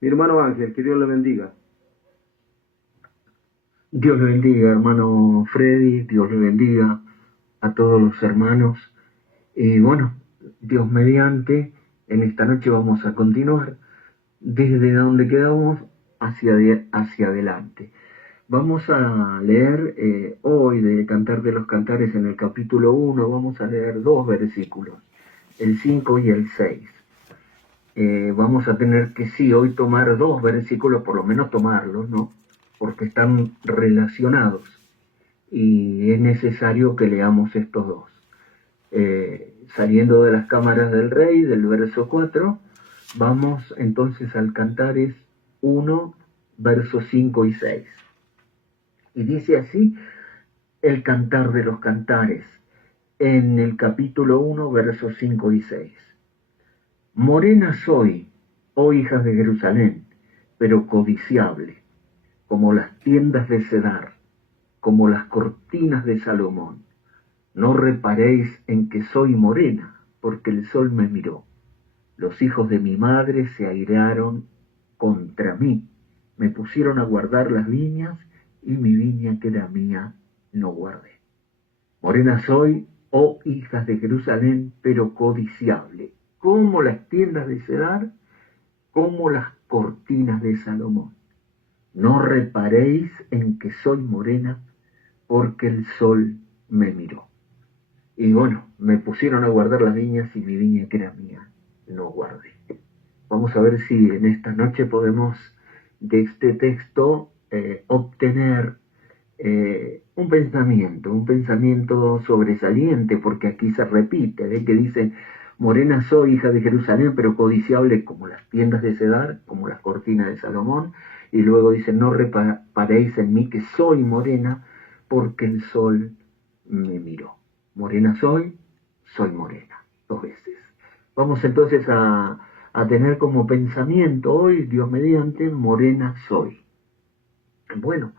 Mi hermano Ángel, que Dios le bendiga. Dios le bendiga, hermano Freddy, Dios le bendiga a todos los hermanos. Y bueno, Dios mediante, en esta noche vamos a continuar desde donde quedamos hacia adelante. Vamos a leer hoy de Cantar de los Cantares en el capítulo 1, vamos a leer dos versículos, el 5 y el 6. Vamos a tener que sí, hoy tomar dos versículos, por lo menos tomarlos, ¿no? Porque están relacionados y es necesario que leamos estos dos. Saliendo de las cámaras del rey, del verso 4, vamos entonces al Cantares 1, versos 5 y 6. Y dice así el Cantar de los Cantares, en el capítulo 1, versos 5 y 6. Morena soy, oh hijas de Jerusalén, pero codiciable, como las tiendas de Cedar, como las cortinas de Salomón. No reparéis en que soy morena, porque el sol me miró. Los hijos de mi madre se airaron contra mí, me pusieron a guardar las viñas, y mi viña que era mía no guardé. Morena soy, oh hijas de Jerusalén, pero codiciable, como las tiendas de Cedar, como las cortinas de Salomón. No reparéis en que soy morena, porque el sol me miró. Y bueno, me pusieron a guardar las viñas y mi viña que era mía no guardé. Vamos a ver si en esta noche podemos de este texto obtener un pensamiento sobresaliente, porque aquí se repite, que dice, morena soy, hija de Jerusalén, pero codiciable como las tiendas de Cedar, como las cortinas de Salomón, y luego dice, no reparéis en mí que soy morena, porque el sol me miró. Morena soy morena, dos veces. Vamos entonces a tener como pensamiento hoy, Dios mediante, morena soy. Bueno,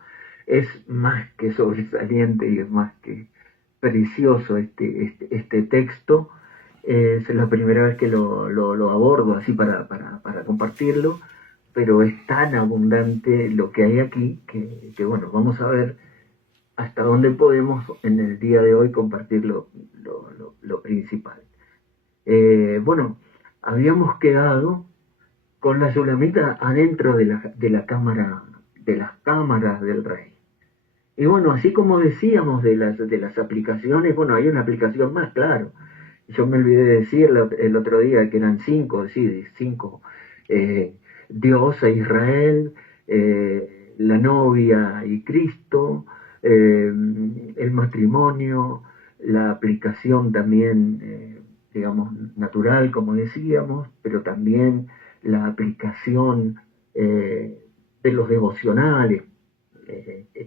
es más que sobresaliente y es más que precioso este texto. Es la primera vez que lo abordo así para compartirlo, pero es tan abundante lo que hay aquí que bueno, vamos a ver hasta dónde podemos en el día de hoy compartir lo principal. Bueno, habíamos quedado con la Sulamita adentro de la cámara, de las cámaras del rey. Y bueno, así como decíamos de las aplicaciones, bueno, hay una aplicación más, claro. Yo me olvidé de decir el otro día que eran cinco, sí, cinco. Eh, Dios e Israel, la novia y Cristo, el matrimonio, la aplicación también, digamos, natural, como decíamos, pero también la aplicación de los devocionales,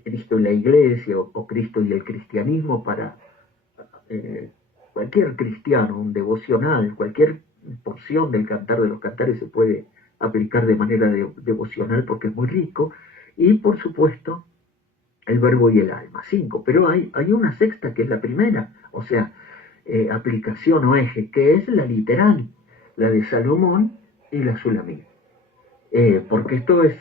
Cristo y la Iglesia o Cristo y el cristianismo para cualquier cristiano, un devocional, cualquier porción del Cantar de los Cantares se puede aplicar de manera devocional porque es muy rico. Y por supuesto, el verbo y el alma, cinco. Pero hay una sexta que es la primera, o sea, aplicación o eje, que es la literal, la de Salomón y la Sulamita. Porque esto es,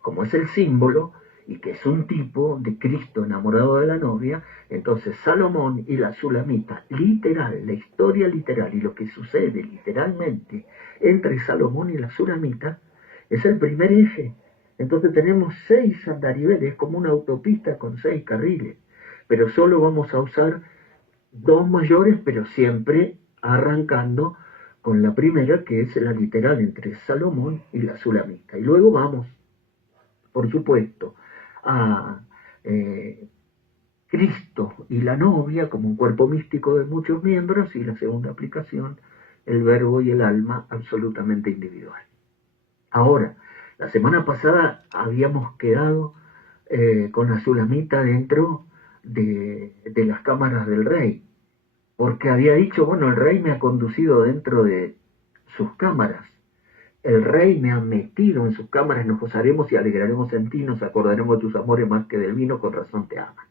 como es el símbolo, y que es un tipo de Cristo enamorado de la novia, entonces Salomón y la Sulamita, literal, la historia literal y lo que sucede literalmente entre Salomón y la Sulamita, es el primer eje. Entonces tenemos 6 andariveles, como una autopista con 6 carriles, pero solo vamos a usar dos mayores, pero siempre arrancando con la primera, que es la literal entre Salomón y la Sulamita. Y luego vamos, por supuesto, a Cristo y la novia como un cuerpo místico de muchos miembros, y la segunda aplicación, el verbo y el alma absolutamente individual. Ahora, la semana pasada habíamos quedado con la Sulamita dentro de las cámaras del rey, porque había dicho, bueno, el rey me ha conducido dentro de sus cámaras, el rey me ha metido en sus cámaras, nos gozaremos y alegraremos en ti, nos acordaremos de tus amores más que del vino, con razón te aman.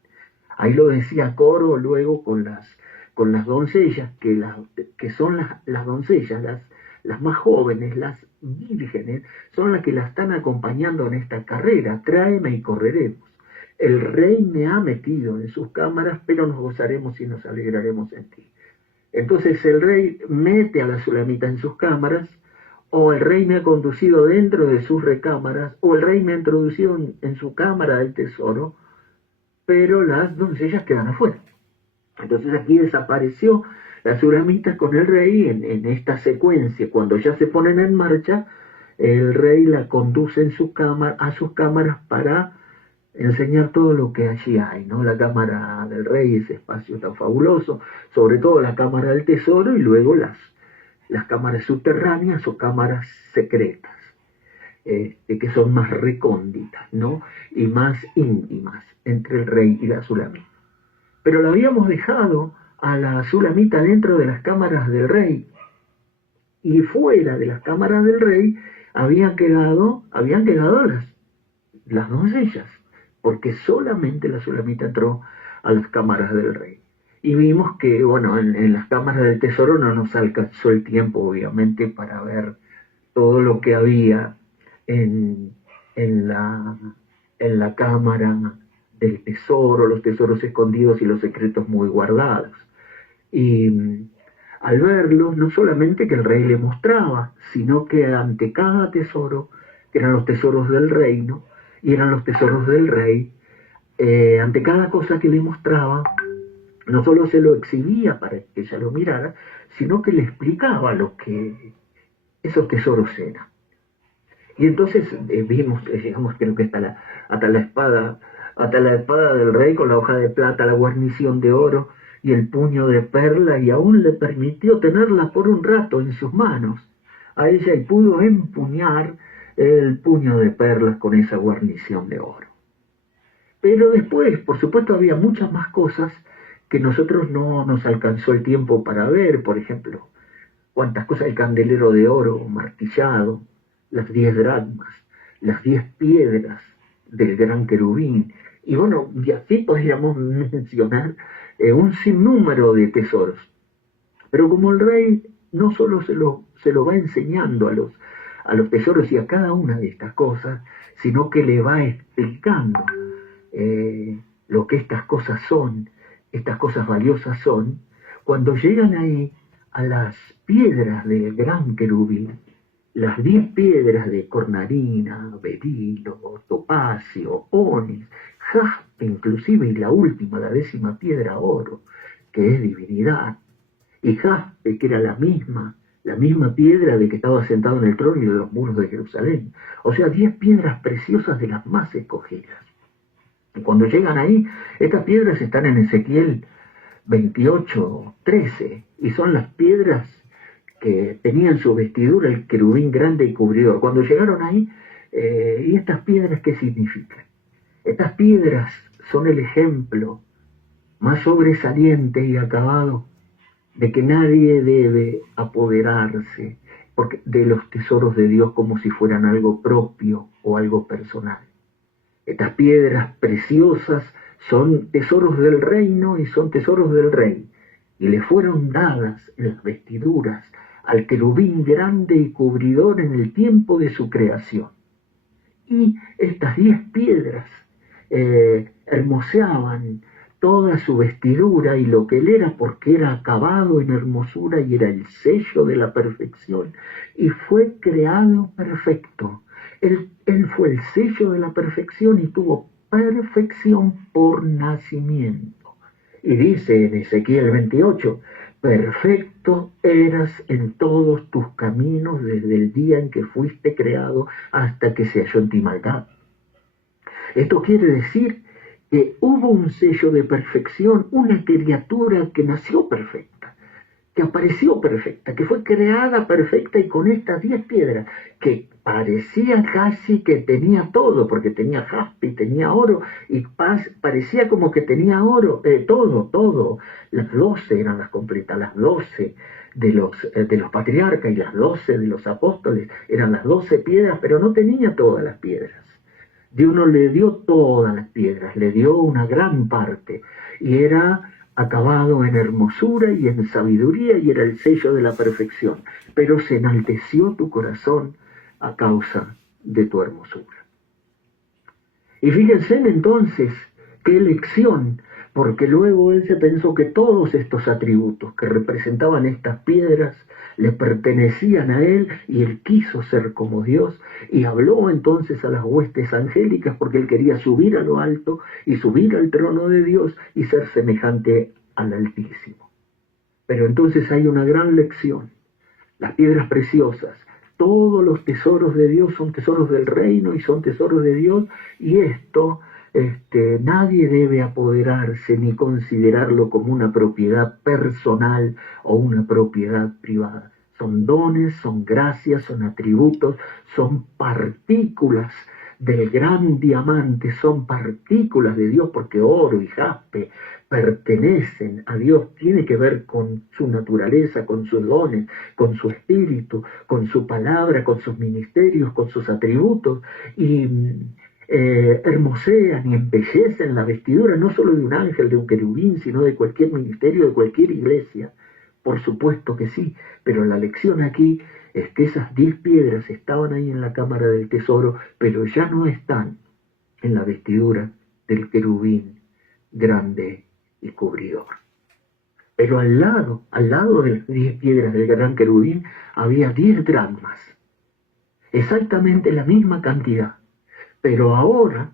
Ahí lo decía coro luego con las doncellas, que son las doncellas, las más jóvenes, las vírgenes son las que la están acompañando en esta carrera. Tráeme y correremos. El rey me ha metido en sus cámaras, pero nos gozaremos y nos alegraremos en ti. Entonces el rey mete a la Sulamita en sus cámaras, o el rey me ha conducido dentro de sus recámaras, o el rey me ha introducido en su cámara del tesoro, pero las doncellas quedan afuera. Entonces aquí desapareció la Sulamita con el rey en esta secuencia. Cuando ya se ponen en marcha, el rey la conduce en su cámara, a sus cámaras para enseñar todo lo que allí hay, ¿no? La cámara del rey, ese espacio tan fabuloso, sobre todo la cámara del tesoro, y luego las cámaras subterráneas o cámaras secretas, que son más recónditas, ¿no? Y más íntimas entre el rey y la Sulamita. Pero la habíamos dejado a la Sulamita dentro de las cámaras del rey, y fuera de las cámaras del rey habían quedado las doncellas, porque solamente la Sulamita entró a las cámaras del rey. Y vimos que, bueno, en las cámaras del tesoro no nos alcanzó el tiempo, obviamente, para ver todo lo que había en la cámara del tesoro, los tesoros escondidos y los secretos muy guardados. Y al verlos, no solamente que el rey le mostraba, sino que ante cada tesoro, que eran los tesoros del reino, y eran los tesoros del rey, ante cada cosa que le mostraba, no solo se lo exhibía para que ella lo mirara, sino que le explicaba lo que esos tesoros eran. Y entonces vimos, llegamos, creo que hasta la espada del rey con la hoja de plata, la guarnición de oro y el puño de perla, y aún le permitió tenerla por un rato en sus manos a ella, y pudo empuñar el puño de perlas con esa guarnición de oro. Pero después, por supuesto, había muchas más cosas que nosotros no nos alcanzó el tiempo para ver. Por ejemplo, cuántas cosas: el candelero de oro martillado, las 10 dracmas, las 10 piedras del gran querubín, y bueno, y así podríamos mencionar un sinnúmero de tesoros. Pero como el rey no solo se lo va enseñando a los tesoros y a cada una de estas cosas, sino que le va explicando lo que estas cosas son, estas cosas valiosas son. Cuando llegan ahí a las piedras del gran querubín, las 10 piedras de cornalina, berilo, topacio, onix, jaspe inclusive, y la última, la 10ª piedra, oro, que es divinidad, y jaspe, que era la misma piedra de que estaba sentado en el trono y de los muros de Jerusalén. O sea, 10 piedras preciosas de las más escogidas. Y cuando llegan ahí, estas piedras están en Ezequiel 28:13, y son las piedras que tenían su vestidura el querubín grande y cubridor. Cuando llegaron ahí, ¿y estas piedras qué significan? Estas piedras son el ejemplo más sobresaliente y acabado de que nadie debe apoderarse de los tesoros de Dios como si fueran algo propio o algo personal. Estas piedras preciosas son tesoros del reino y son tesoros del rey, y le fueron dadas en las vestiduras al querubín grande y cubridor en el tiempo de su creación. Y estas 10 piedras hermoseaban toda su vestidura y lo que él era, porque era acabado en hermosura y era el sello de la perfección, y fue creado perfecto. Él fue el sello de la perfección y tuvo perfección por nacimiento. Y dice en Ezequiel 28, perfecto eras en todos tus caminos desde el día en que fuiste creado hasta que se halló en ti maldad. Esto quiere decir que hubo un sello de perfección, una criatura que nació perfecta, que apareció perfecta, que fue creada perfecta, y con estas 10 piedras, que parecía casi que tenía todo, porque tenía jaspe y tenía oro, y parecía como que tenía oro, todo. Las 12 eran las completas, las 12 de los patriarcas y las 12 de los apóstoles, eran las 12 piedras, pero no tenía todas las piedras. Dios no le dio todas las piedras, le dio una gran parte, y era acabado en hermosura y en sabiduría, y era el sello de la perfección. Pero se enalteció tu corazón a causa de tu hermosura. Y fíjense entonces qué lección, porque luego él se pensó que todos estos atributos que representaban estas piedras le pertenecían a él, y él quiso ser como Dios, y habló entonces a las huestes angélicas porque él quería subir a lo alto y subir al trono de Dios y ser semejante al Altísimo. Pero entonces hay una gran lección. Las piedras preciosas, todos los tesoros de Dios son tesoros del reino y son tesoros de Dios, y esto nadie debe apoderarse ni considerarlo como una propiedad personal o una propiedad privada. Son dones, son gracias, son atributos, son partículas del gran diamante, son partículas de Dios, porque oro y jaspe pertenecen a Dios, tiene que ver con su naturaleza, con sus dones, con su espíritu, con su palabra, con sus ministerios, con sus atributos, y hermosean y embellecen la vestidura no solo de un ángel, de un querubín, sino de cualquier ministerio, de cualquier iglesia. Por supuesto que sí, pero la lección aquí es que esas 10 piedras estaban ahí en la cámara del tesoro, pero ya no están en la vestidura del querubín grande y cubridor. Pero al lado de las 10 piedras del gran querubín, había 10 dracmas, exactamente la misma cantidad. Pero ahora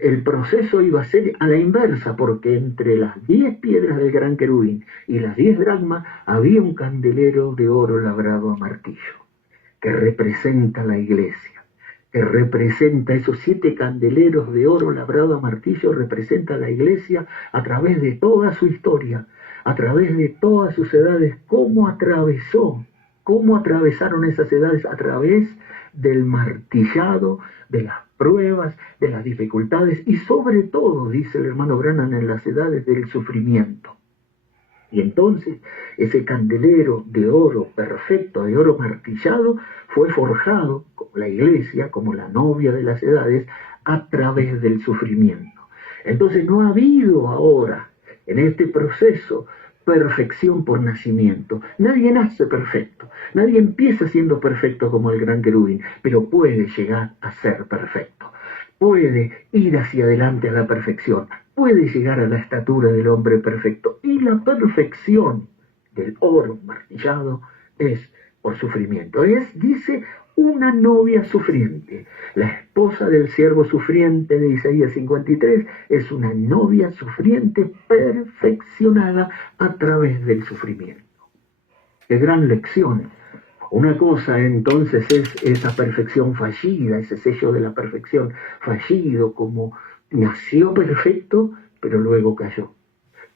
el proceso iba a ser a la inversa, porque entre las 10 piedras del gran querubín y las 10 dracmas había un candelero de oro labrado a martillo, que representa la iglesia, que representa esos 7 candeleros de oro labrado a martillo, representa la iglesia a través de toda su historia, a través de todas sus edades, cómo atravesaron esas edades a través del martillado, de las pruebas, de las dificultades y sobre todo, dice el hermano Branham, en las edades del sufrimiento. Y entonces ese candelero de oro perfecto, de oro martillado, fue forjado como la iglesia, como la novia de las edades, a través del sufrimiento. Entonces no ha habido ahora, en este proceso, perfección por nacimiento. Nadie nace perfecto, nadie empieza siendo perfecto como el gran querubín, pero puede llegar a ser perfecto, puede ir hacia adelante a la perfección, puede llegar a la estatura del hombre perfecto, y la perfección del oro martillado es por sufrimiento. Dice, una novia sufriente. La esposa del siervo sufriente de Isaías 53 es una novia sufriente perfeccionada a través del sufrimiento. ¡Qué gran lección! Una cosa entonces es esa perfección fallida, ese sello de la perfección fallido, como nació perfecto, pero luego cayó.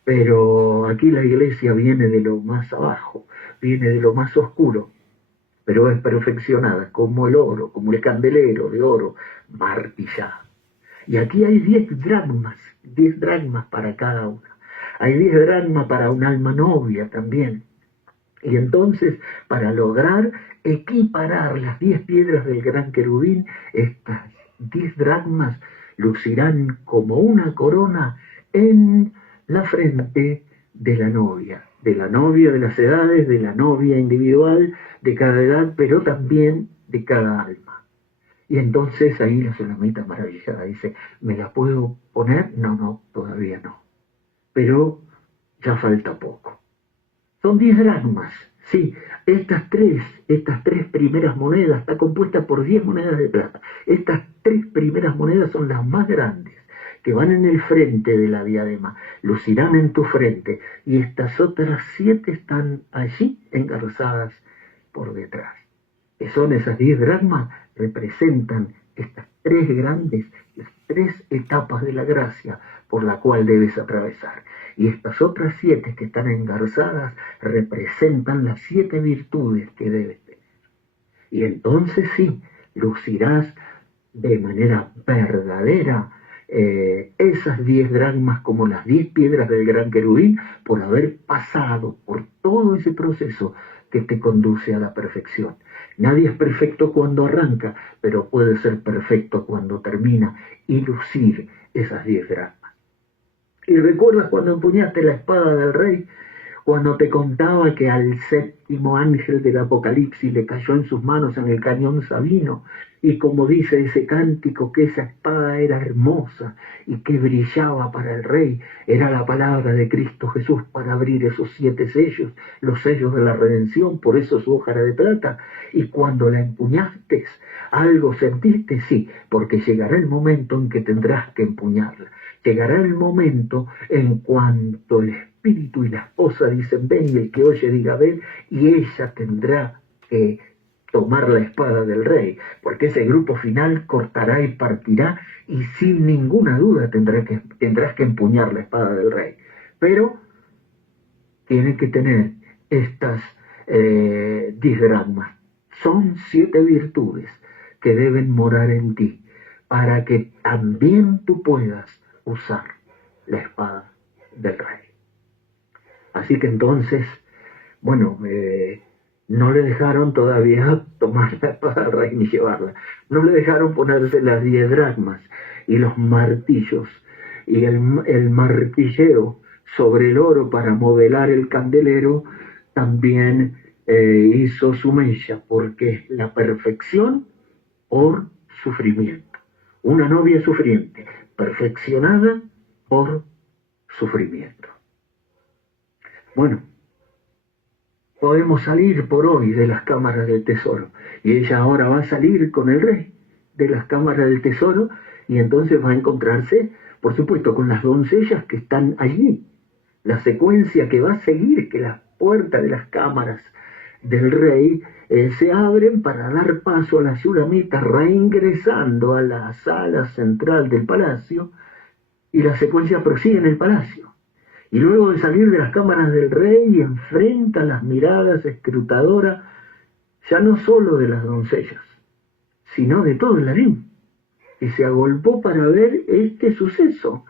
Pero aquí la iglesia viene de lo más abajo, viene de lo más oscuro, pero es perfeccionada como el oro, como el candelero de oro martillado. Y aquí hay 10 dracmas para cada una. Hay 10 dracmas para un alma novia también. Y entonces, para lograr equiparar las 10 piedras del gran querubín, estas 10 dracmas lucirán como una corona en la frente de la novia de las edades, de la novia individual, de cada edad, pero también de cada alma. Y entonces ahí la Sulamita maravillada dice, ¿me la puedo poner? No, todavía no. Pero ya falta poco. Son 10 dracmas, sí. Estas tres primeras monedas, está compuesta por 10 monedas de plata. Estas 3 primeras monedas son las más grandes, que van en el frente de la diadema, lucirán en tu frente, y estas otras 7 están allí engarzadas por detrás. Que son esas 10 dracmas, representan estas 3 grandes, las 3 etapas de la gracia por la cual debes atravesar. Y estas otras 7 que están engarzadas representan las 7 virtudes que debes tener. Y entonces sí, lucirás de manera verdadera esas 10 dracmas como las 10 piedras del gran querubín, por haber pasado por todo ese proceso que te conduce a la perfección. Nadie es perfecto cuando arranca, pero puede ser perfecto cuando termina y lucir esas 10 dracmas. ¿Y recuerdas cuando empuñaste la espada del rey? cuando te contaba que al séptimo ángel del Apocalipsis le cayó en sus manos en el cañón Sabino, y como dice ese cántico, que esa espada era hermosa y que brillaba para el rey, era la palabra de Cristo Jesús para abrir esos 7 sellos, los sellos de la redención, por eso su hoja era de plata, y cuando la empuñaste, ¿algo sentiste? Sí, porque llegará el momento en que tendrás que empuñarla. Llegará el momento en cuanto el espíritu y la esposa dicen ven, y el que oye diga ven, y ella tendrá que tomar la espada del rey, porque ese grupo final cortará y partirá, y sin ninguna duda tendrás que empuñar la espada del rey. Pero tiene que tener estas 10 dracmas. Son 7 virtudes que deben morar en ti para que también tú puedas usar la espada del rey. Así que entonces, bueno, no le dejaron todavía tomar la espada del rey ni llevarla. No le dejaron ponerse las 10 dracmas y los martillos y el martilleo sobre el oro para modelar el candelero. También hizo su mella, porque es la perfección por sufrimiento. Una novia sufriente, perfeccionada por sufrimiento. Bueno, podemos salir por hoy de las cámaras del tesoro, y ella ahora va a salir con el rey de las cámaras del tesoro, y entonces va a encontrarse, por supuesto, con las doncellas que están allí. La secuencia que va a seguir, que las puertas de las cámaras del rey se abren para dar paso a la Sulamita reingresando a la sala central del palacio, y la secuencia prosigue en el palacio. Y luego de salir de las cámaras del rey, enfrenta las miradas escrutadoras, ya no solo de las doncellas, sino de todo el harén, que se agolpó para ver este suceso.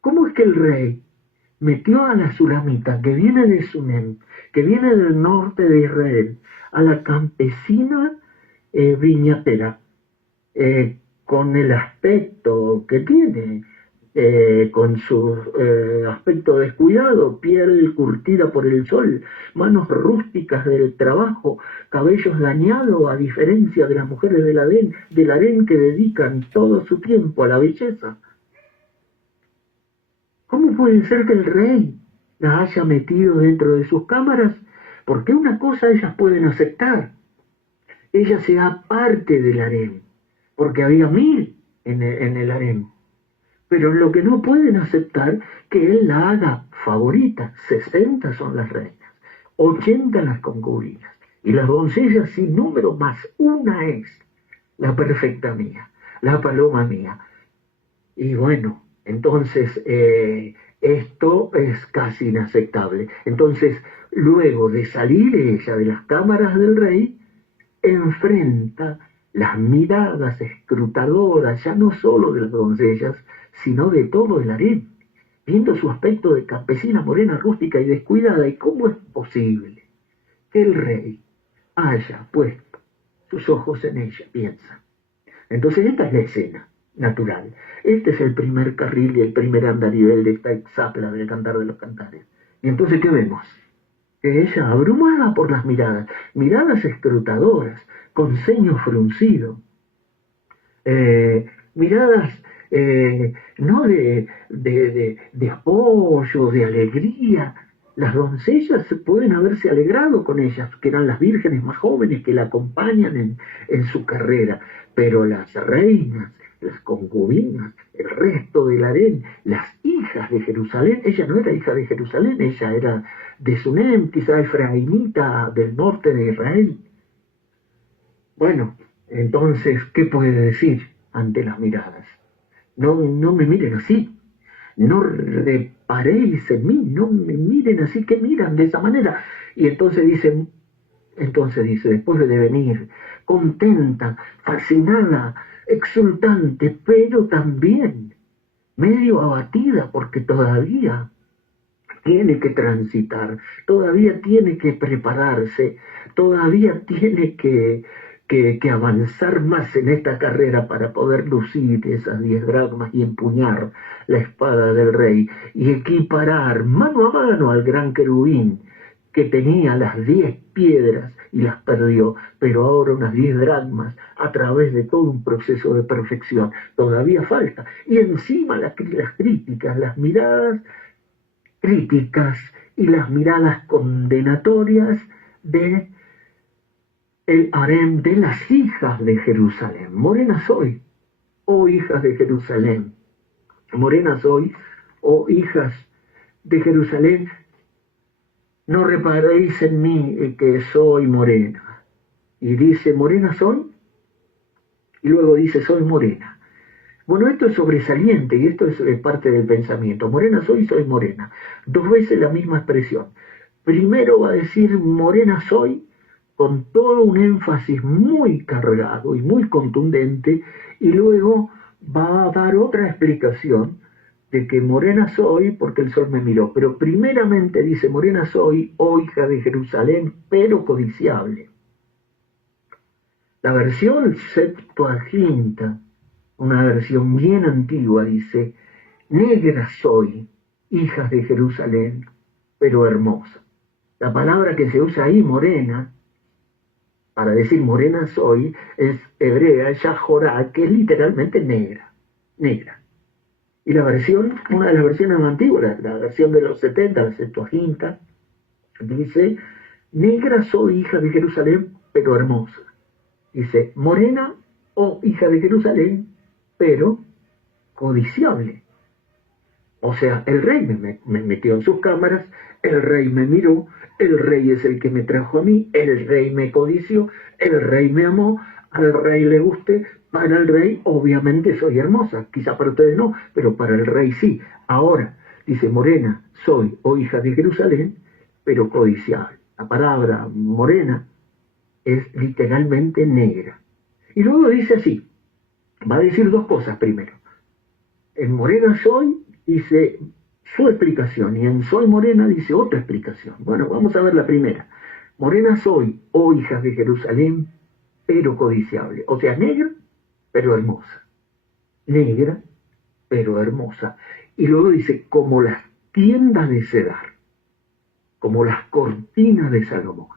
¿Cómo es que el rey metió a la Sulamita, que viene de Sunem, que viene del norte de Israel, a la campesina viñatera, con el aspecto que tiene, con su aspecto descuidado, piel curtida por el sol, manos rústicas del trabajo, cabellos dañados, a diferencia de las mujeres del harén que dedican todo su tiempo a la belleza? ¿Cómo puede ser que el rey la haya metido dentro de sus cámaras? Porque una cosa ellas pueden aceptar: ella sea parte del harén, porque había 1000 en el harén. Pero lo que no pueden aceptar, que él la haga favorita. 60 son las reinas, 80 las concubinas, y las doncellas sin número, más una es la perfecta mía, la paloma mía. Y bueno, entonces esto es casi inaceptable. Entonces, luego de salir ella de las cámaras del rey, enfrenta las miradas escrutadoras, ya no solo de las doncellas, sino de todo el harén, viendo su aspecto de campesina morena, rústica y descuidada. ¿Y cómo es posible que el rey haya puesto sus ojos en ella? Piensa. Entonces esta es la escena natural. Este es el primer carril y el primer andarivel de esta exapla del Cantar de los Cantares. Y entonces, ¿qué vemos? Que ella, abrumada por las miradas escrutadoras, con ceño fruncido, miradas no de apoyo, de alegría. Las doncellas pueden haberse alegrado con ellas, que eran las vírgenes más jóvenes que la acompañan en su carrera, pero las reinas, las concubinas, el resto del harén, las hijas de Jerusalén, ella no era hija de Jerusalén, ella era de Sunem, quizá efraimita del norte de Israel. Bueno, entonces, ¿qué puede decir ante las miradas? No me miren así, no reparéis en mí, no me miren así, que miran de esa manera. Y entonces dice, después de venir, contenta, fascinada, exultante, pero también medio abatida, porque todavía tiene que transitar, todavía tiene que prepararse, todavía tiene que avanzar más en esta carrera para poder lucir esas 10 dracmas y empuñar la espada del rey y equiparar mano a mano al gran querubín que tenía las 10 piedras y las perdió, pero ahora unas 10 dracmas a través de todo un proceso de perfección. Todavía falta. Y encima las críticas, las miradas críticas y las miradas condenatorias de el harem de las hijas de Jerusalén. Morena soy, oh hijas de Jerusalén. Morena soy, oh hijas de Jerusalén. No reparéis en mí que soy morena. Y dice, morena soy, y luego dice, soy morena. Bueno, esto es sobresaliente y esto es parte del pensamiento. Morena soy morena. 2 veces la misma expresión. Primero va a decir morena soy con todo un énfasis muy cargado y muy contundente, y luego va a dar otra explicación de que morena soy porque el sol me miró. Pero primeramente dice morena soy, oh hija de Jerusalén, pero codiciable. La versión Septuaginta, una versión bien antigua, dice, negra soy, hijas de Jerusalén, pero hermosa. La palabra que se usa ahí, morena, para decir morena soy, es hebrea, Yahorá, que es literalmente negra, negra. Y la versión, una de las versiones más antiguas, la versión de los 70, la Septuaginta, dice, negra soy, hija de Jerusalén, pero hermosa. Dice, morena, oh hija de Jerusalén, pero codiciable. O sea, el rey me metió en sus cámaras, el rey me miró, el rey es el que me trajo a mí, el rey me codició, el rey me amó, al rey le guste, para el rey obviamente soy hermosa, quizá para ustedes no, pero para el rey sí. Ahora, dice, morena soy, oh hija de Jerusalén, pero codiciable. La palabra morena es literalmente negra. Y luego dice así, va a decir 2 cosas primero. En morena soy, dice su explicación, y en soy morena dice otra explicación. Bueno, vamos a ver la primera. Morena soy, oh hijas de Jerusalén, pero codiciable. O sea, negra, pero hermosa. Negra, pero hermosa. Y luego dice, como las tiendas de Cedar, como las cortinas de Salomón.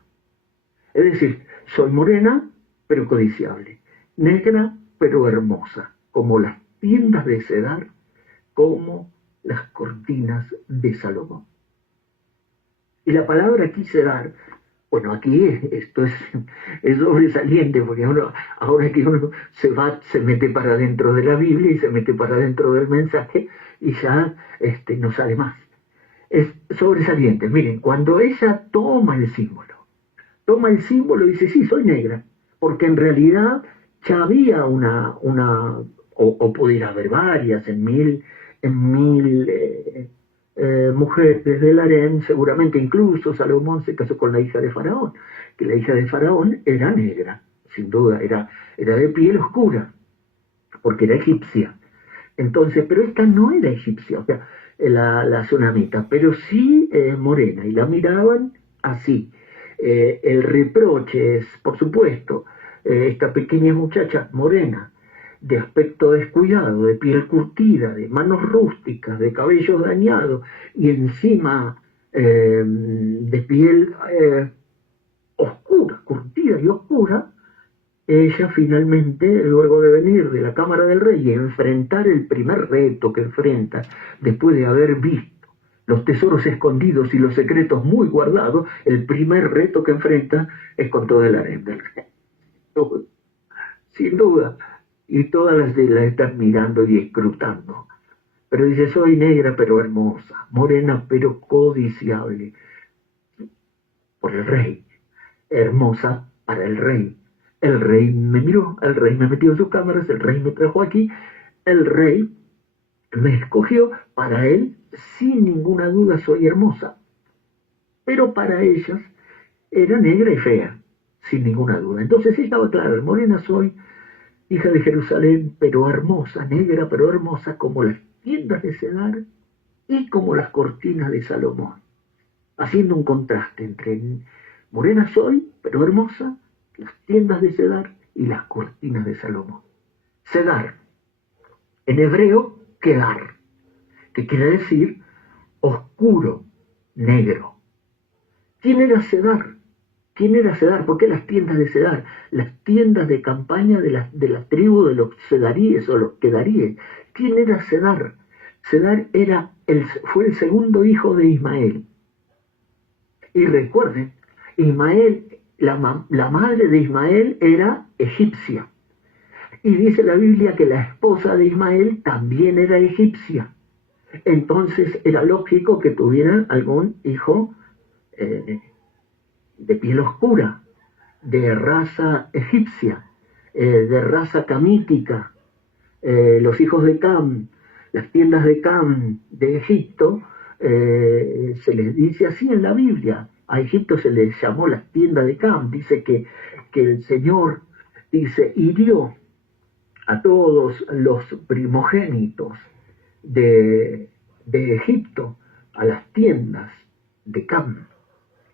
Es decir, soy morena, pero codiciable. Negra, pero hermosa. Como las tiendas de Cedar, como las cortinas de Salomón. Y la palabra aquí Cedar, bueno, aquí esto es sobresaliente, porque ahora que uno se mete para dentro de la Biblia y se mete para dentro del mensaje y ya no sale más. Es sobresaliente. Miren, cuando ella toma el símbolo y dice, sí, soy negra, porque en realidad ya había o pudiera haber varias en mil mujeres del harén, seguramente incluso Salomón se casó con la hija de Faraón, que la hija de Faraón era negra, sin duda, era de piel oscura, porque era egipcia. Entonces, pero esta no era egipcia, o sea, la tsunamita, pero sí morena, y la miraban así. El reproche es, por supuesto, esta pequeña muchacha morena, de aspecto descuidado, de piel curtida, de manos rústicas, de cabello dañado, y encima de piel oscura, curtida y oscura, ella finalmente, luego de venir de la cámara del rey y enfrentar el primer reto que enfrenta, después de haber visto los tesoros escondidos y los secretos muy guardados, el primer reto que enfrenta es con todo el harén del rey. Sin duda. Y todas la están mirando y escrutando. Pero dice, soy negra pero hermosa, morena pero codiciable por el rey, hermosa para el rey. El rey me miró, el rey me metió en sus cámaras, el rey me trajo aquí, el rey me escogió, para él, sin ninguna duda, soy hermosa. Pero para ellas era negra y fea, sin ninguna duda. Entonces sí estaba claro, morena soy, hija de Jerusalén, pero hermosa, negra, pero hermosa, como las tiendas de Cedar y como las cortinas de Salomón. Haciendo un contraste entre morena soy, pero hermosa, las tiendas de Cedar y las cortinas de Salomón. Cedar, en hebreo, quedar, que quiere decir oscuro, negro. ¿Quién era Cedar? ¿Quién era Cedar? ¿Por qué las tiendas de Cedar? Las tiendas de campaña de la tribu de los cedaríes o los quedaríes. ¿Quién era Cedar? Cedar fue el segundo hijo de Ismael. Y recuerden, Ismael, la madre de Ismael era egipcia. Y dice la Biblia que la esposa de Ismael también era egipcia. Entonces era lógico que tuvieran algún hijo de piel oscura, de raza egipcia, de raza camítica. Los hijos de Cam, las tiendas de Cam de Egipto, se les dice así en la Biblia. A Egipto se les llamó las tiendas de Cam. Dice que el Señor, hirió a todos los primogénitos de Egipto, a las tiendas de Cam.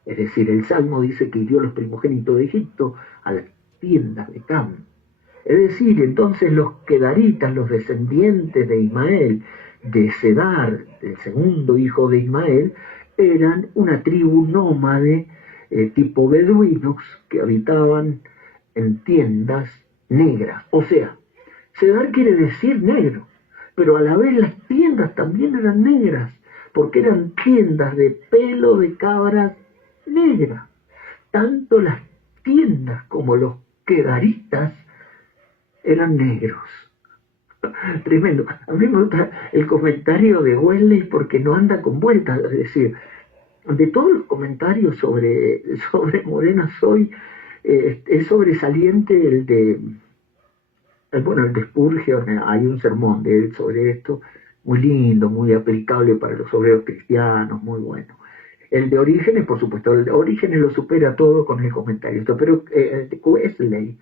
Es decir, el Salmo dice que hirió a los primogénitos de Egipto a las tiendas de Cam. Es decir, entonces los quedaritas, los descendientes de Ismael, de Cedar, el segundo hijo de Ismael, eran una tribu nómade tipo beduinos que habitaban en tiendas negras. O sea, Cedar quiere decir negro, pero a la vez las tiendas también eran negras, porque eran tiendas de pelo de cabras negras. Tanto las tiendas como los quedaritas eran negros. Tremendo. A mí me gusta el comentario de Wesley porque no anda con vueltas. Es decir, de todos los comentarios sobre Morena Soy, es sobresaliente el de Spurgeon. Hay un sermón de él sobre esto, muy lindo, muy aplicable para los obreros cristianos, muy bueno. El de Orígenes, por supuesto, el de Orígenes lo supera todo con el comentario. Pero Wesley,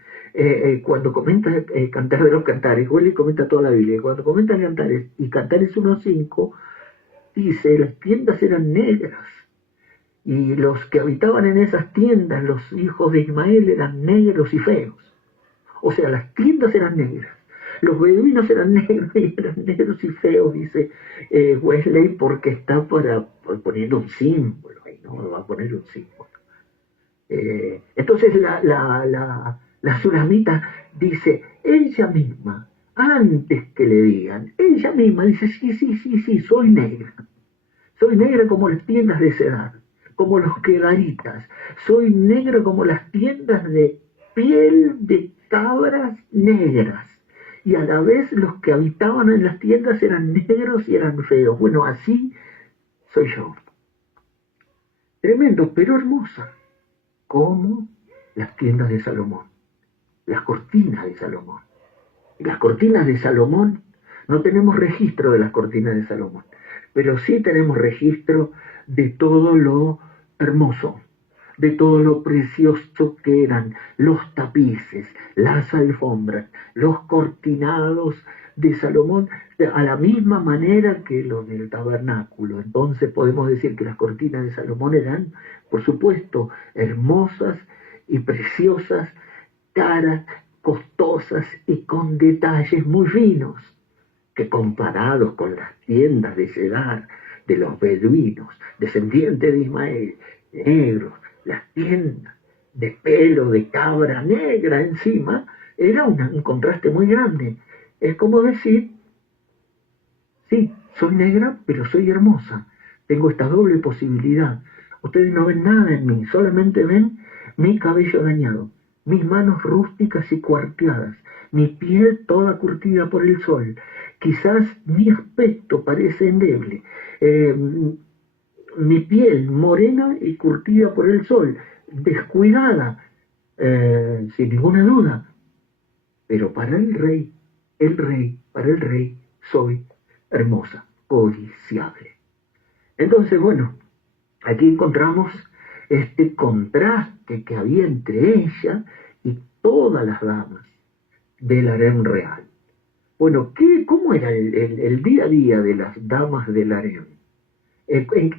cuando comenta Cantar de los Cantares, Wesley comenta toda la Biblia. Cuando comenta Cantares, y Cantares 1.5, dice, las tiendas eran negras. Y los que habitaban en esas tiendas, los hijos de Ismael, eran negros y feos. O sea, las tiendas eran negras. Los beduinos eran negros y feos, dice Wesley, porque está poniendo un símbolo, ahí no va a poner un símbolo. Entonces la sulamita dice, ella misma, antes que le digan, ella misma dice, sí, soy negra. Soy negra como las tiendas de Cedar, como los quedaritas. Soy negra como las tiendas de piel de cabras negras. Y a la vez los que habitaban en las tiendas eran negros y eran feos. Bueno, así soy yo. Tremendo, pero hermosa, como las tiendas de Salomón, las cortinas de Salomón. Las cortinas de Salomón, no tenemos registro de las cortinas de Salomón, pero sí tenemos registro de todo lo hermoso, de todo lo precioso que eran los tapices, las alfombras, los cortinados de Salomón, a la misma manera que los del tabernáculo. Entonces podemos decir que las cortinas de Salomón eran, por supuesto, hermosas y preciosas, caras, costosas y con detalles muy finos, que comparados con las tiendas de Cedar, de los beduinos, descendientes de Ismael, negros, las tiendas de pelo de cabra negra encima, era un contraste muy grande. Es como decir, sí, soy negra, pero soy hermosa. Tengo esta doble posibilidad. Ustedes no ven nada en mí, solamente ven mi cabello dañado, mis manos rústicas y cuarteadas, mi piel toda curtida por el sol. Quizás mi aspecto parece endeble, mi piel morena y curtida por el sol, descuidada, sin ninguna duda. Pero para el rey, para el rey, soy hermosa, codiciable. Entonces, bueno, aquí encontramos este contraste que había entre ella y todas las damas del harén real. Bueno, ¿cómo era el día a día de las damas del harén?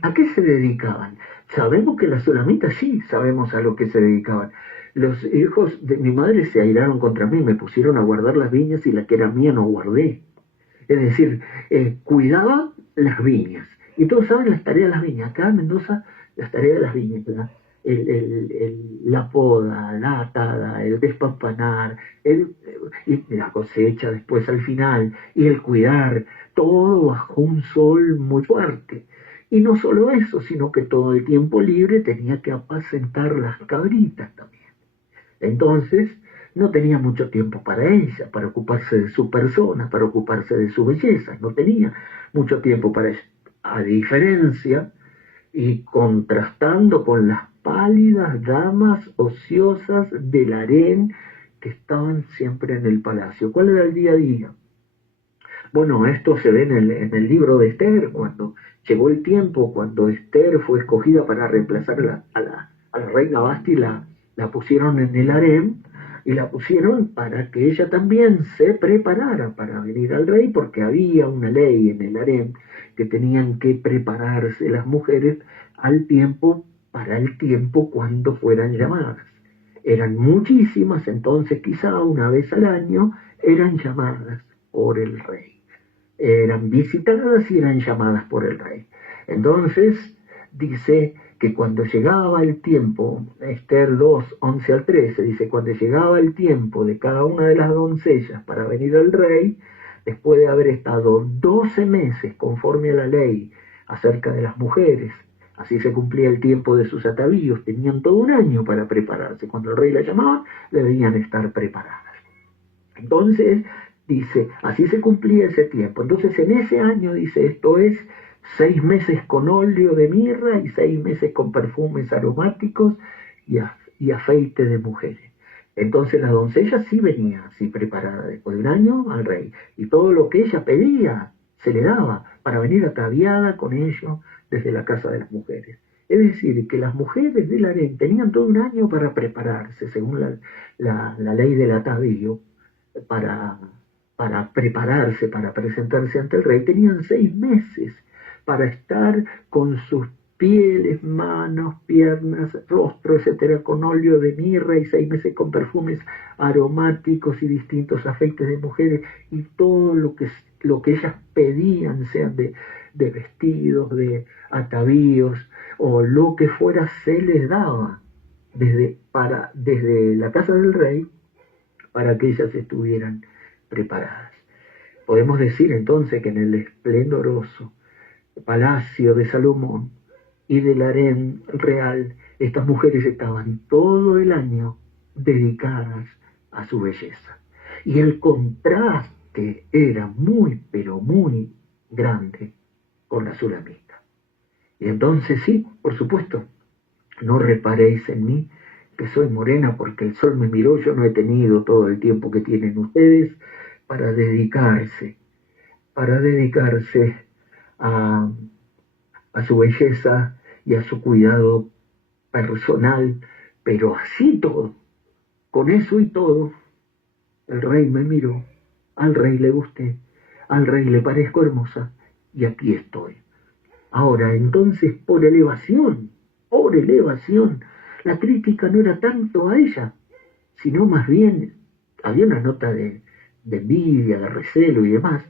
¿A qué se dedicaban? Sabemos que las sulamitas sí sabemos a lo que se dedicaban. Los hijos de mi madre se airaron contra mí, me pusieron a guardar las viñas y la que era mía no guardé. Es decir, cuidaba las viñas. Y todos saben las tareas de las viñas. Acá en Mendoza, las tareas de las viñas, ¿verdad? la poda, la atada, el despampanar, y la cosecha después al final, y el cuidar, todo bajo un sol muy fuerte. Y no solo eso, sino que todo el tiempo libre tenía que apacentar las cabritas también. Entonces, no tenía mucho tiempo para ella, para ocuparse de su persona, para ocuparse de su belleza, no tenía mucho tiempo para ella. A diferencia, y contrastando con las pálidas damas ociosas del harén que estaban siempre en el palacio. ¿Cuál era el día a día? Bueno, esto se ve en el libro de Esther, cuando llegó el tiempo, cuando Esther fue escogida para reemplazar a la reina Basti, la pusieron en el harén y la pusieron para que ella también se preparara para venir al rey, porque había una ley en el harén que tenían que prepararse las mujeres al tiempo, para el tiempo cuando fueran llamadas. Eran muchísimas, entonces quizá una vez al año eran llamadas por el rey. Eran visitadas y eran llamadas por el rey. Entonces dice que cuando llegaba el tiempo, Esther 2, 11 al 13, dice, cuando llegaba el tiempo de cada una de las doncellas para venir al rey, después de haber estado 12 meses conforme a la ley acerca de las mujeres, así se cumplía el tiempo de sus atavíos, tenían todo un año para prepararse. Cuando el rey la llamaba, debían estar preparadas. Entonces, dice, así se cumplía ese tiempo. Entonces, en ese año, dice, esto es 6 meses con óleo de mirra y 6 meses con perfumes aromáticos y afeite de mujeres. Entonces la doncella sí venía así preparada después de un año al rey, y todo lo que ella pedía se le daba para venir ataviada con ello desde la casa de las mujeres. Es decir, que las mujeres del harén tenían todo un año para prepararse, según la ley del atavío, para prepararse, para presentarse ante el rey. Tenían 6 meses para estar con sus pieles, manos, piernas, rostro, etcétera, con óleo de mirra, y 6 meses con perfumes aromáticos y distintos afeites de mujeres, y todo lo que ellas pedían, sean de vestidos, de atavíos, o lo que fuera, se les daba desde la casa del rey para que ellas estuvieran preparadas. Podemos decir entonces que en el esplendoroso palacio de Salomón y del harén real, estas mujeres estaban todo el año dedicadas a su belleza. Y el contraste era muy, pero muy grande con la sulamita. Y entonces sí, por supuesto, no reparéis en mí que soy morena porque el sol me miró. Yo no he tenido todo el tiempo que tienen ustedes para dedicarse a su belleza y a su cuidado personal, pero así todo, con eso y todo, el rey me miró, al rey le gusté, al rey le parezco hermosa, y aquí estoy. Ahora, entonces, por elevación, la crítica no era tanto a ella, sino más bien, había una nota de envidia, de recelo y demás,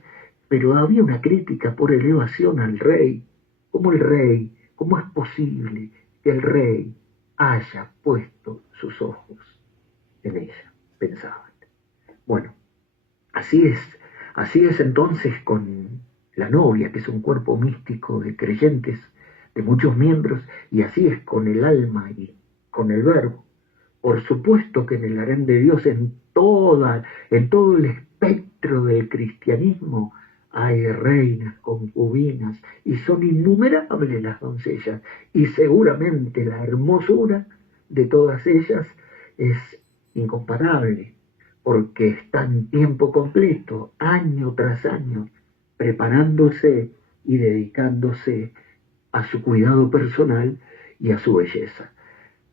pero había una crítica por elevación al rey. ¿Cómo es posible que el rey haya puesto sus ojos en ella? Pensaban. Bueno, así es entonces con la novia, que es un cuerpo místico de creyentes, de muchos miembros, y así es con el alma y con el verbo. Por supuesto que en el harén de Dios, en todo el espectro del cristianismo, hay reinas, concubinas, y son innumerables las doncellas, y seguramente la hermosura de todas ellas es incomparable, porque están tiempo completo, año tras año, preparándose y dedicándose a su cuidado personal y a su belleza.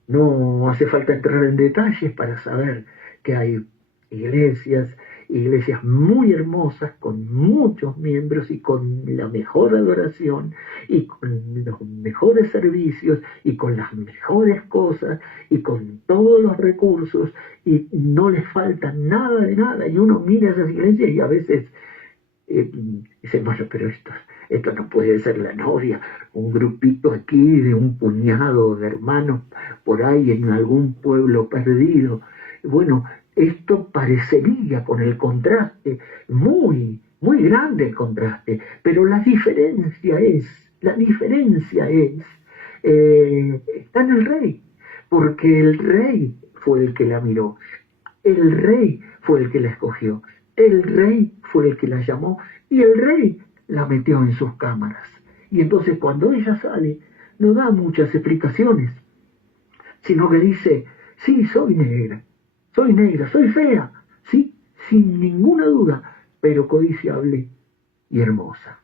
No hace falta entrar en detalles para saber que hay iglesias muy hermosas, con muchos miembros y con la mejor adoración y con los mejores servicios y con las mejores cosas y con todos los recursos, y no les falta nada de nada. Y uno mira esas iglesias y a veces dice, bueno, pero esto no puede ser la novia, un grupito aquí de un puñado de hermanos por ahí en algún pueblo perdido. Bueno, esto parecería con el contraste, muy grande el contraste, pero la diferencia es, está en el rey, porque el rey fue el que la miró, el rey fue el que la escogió, el rey fue el que la llamó y el rey la metió en sus cámaras. Y entonces cuando ella sale, no da muchas explicaciones, sino que dice, sí, soy negra, soy fea, sí, sin ninguna duda, pero codiciable y hermosa.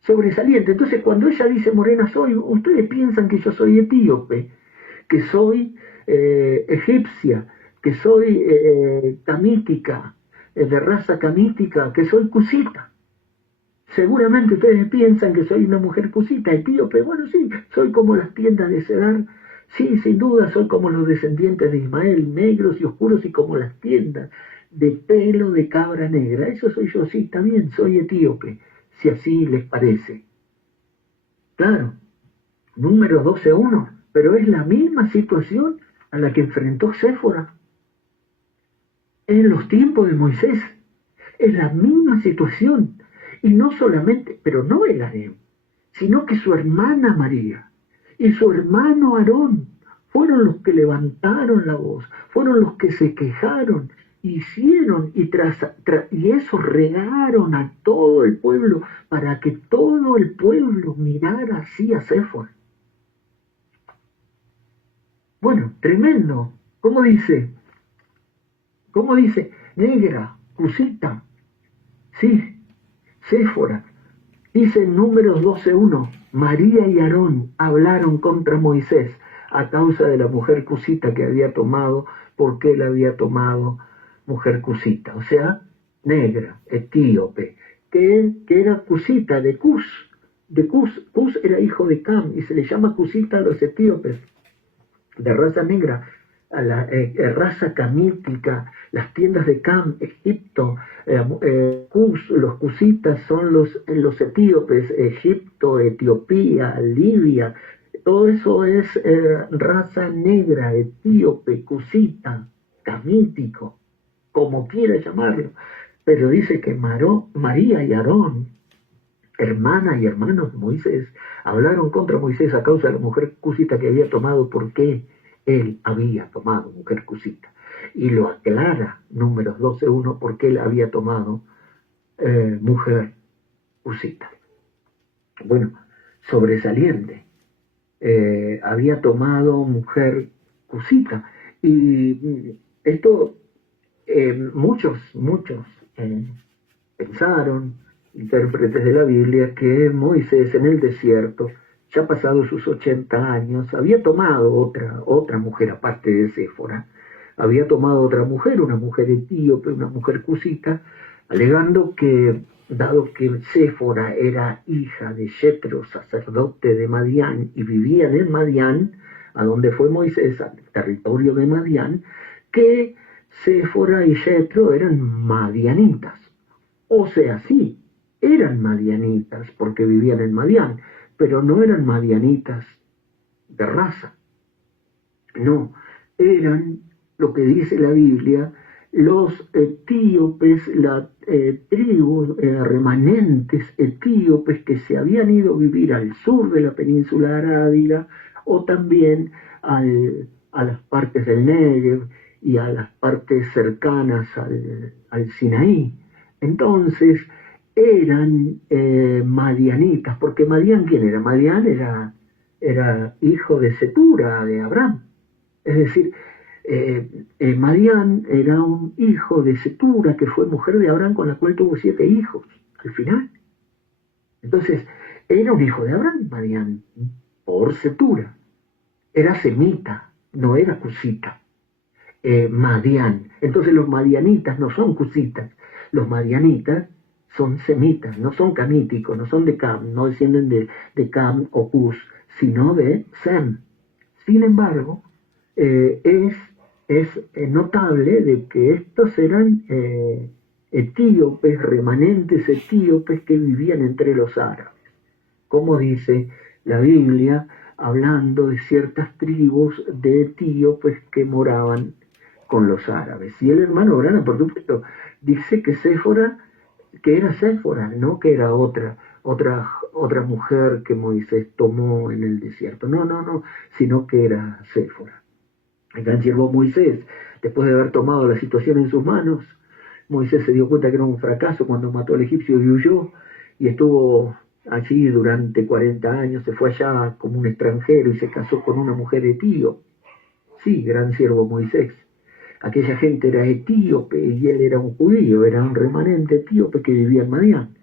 Sobresaliente. Entonces cuando ella dice morena soy, ustedes piensan que yo soy etíope, que soy egipcia, que soy camítica, de raza camítica, que soy cusita. Seguramente ustedes piensan que soy una mujer cusita, etíope. Bueno, sí, soy como las tiendas de Cedar. Sí, sin duda soy como los descendientes de Ismael, negros y oscuros, y como las tiendas de pelo de cabra negra. Eso soy yo, sí, también soy etíope, si así les parece. Claro, número 12:1, pero es la misma situación a la que enfrentó Séfora en los tiempos de Moisés. Es la misma situación. Y no solamente, pero no el harem, sino que su hermana María y su hermano Aarón fueron los que levantaron la voz, fueron los que se quejaron, hicieron y eso regaron a todo el pueblo para que todo el pueblo mirara así a Séfora. Bueno, tremendo. ¿Cómo dice? Negra, cusita. Sí, Séfora. Dice en Números 12:1, María y Aarón hablaron contra Moisés a causa de la mujer cusita que había tomado, porque él había tomado mujer cusita, o sea, negra, etíope, que era cusita de Cus. Cus era hijo de Cam y se le llama cusita a los etíopes de raza negra, a la raza camítica, las tiendas de Cam, Egipto, los cusitas son los etíopes, Egipto, Etiopía, Libia, todo eso es raza negra, etíope, cusita, camítico, como quiera llamarlo. Pero dice que María y Aarón, hermana y hermanos de Moisés, hablaron contra Moisés a causa de la mujer cusita que había tomado, porque él había tomado mujer cusita. Y lo aclara Números 12:1, porque él había tomado mujer cusita. Bueno, sobresaliente. Había tomado mujer cusita. Y esto muchos pensaron, intérpretes de la Biblia, que Moisés en el desierto, ya pasado sus 80 años, había tomado otra mujer aparte de Séfora. Había tomado otra mujer, una mujer etíope, una mujer cusita, alegando que, dado que Séfora era hija de Jetro, sacerdote de Madián, y vivían en Madián, a donde fue Moisés, al territorio de Madián, que Séfora y Jetro eran madianitas. O sea, sí, eran madianitas porque vivían en Madián, pero no eran madianitas de raza. No, eran, lo que dice la Biblia, los etíopes, la tribu, remanentes etíopes que se habían ido a vivir al sur de la península arábiga, o también a las partes del Negev y a las partes cercanas al Sinaí. Entonces eran madianitas, porque Madián, ¿quién era? Madián era hijo de Cetura, de Abraham. Es decir, Madián era un hijo de Cetura, que fue mujer de Abraham, con la cual tuvo 7 hijos al final. Entonces, era un hijo de Abraham, Madián, por Cetura. Era semita, no era cusita. Madián. Entonces los madianitas no son cusitas, los madianitas son semitas, no son camíticos, no son de Cam, no descienden de Cam o Cus, sino de Sem. Sin embargo, es notable de que estos eran etíopes, remanentes etíopes que vivían entre los árabes. Como dice la Biblia, hablando de ciertas tribus de etíopes que moraban con los árabes. Y el hermano Branham, por supuesto, dice que Séfora, que era Séfora, no que era otra mujer que Moisés tomó en el desierto. No, sino que era Séfora. El gran siervo Moisés, después de haber tomado la situación en sus manos, Moisés se dio cuenta que era un fracaso cuando mató al egipcio y huyó, y estuvo allí durante 40 años, se fue allá como un extranjero y se casó con una mujer etíope. Sí, gran siervo Moisés. Aquella gente era etíope y él era un judío, era un remanente etíope que vivía en Madián.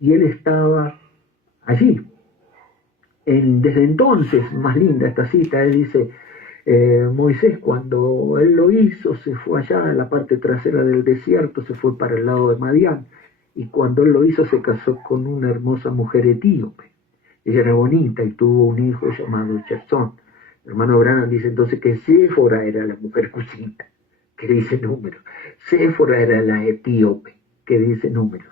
Y él estaba allí. Desde entonces, más linda esta cita, él dice, Moisés cuando él lo hizo se fue allá a la parte trasera del desierto, se fue para el lado de Madián, y cuando él lo hizo se casó con una hermosa mujer etíope. Ella era bonita y tuvo un hijo llamado Gersón. El hermano Branham dice entonces que Séfora era la mujer cusita, que dice números. Séfora era la etíope, que dice números.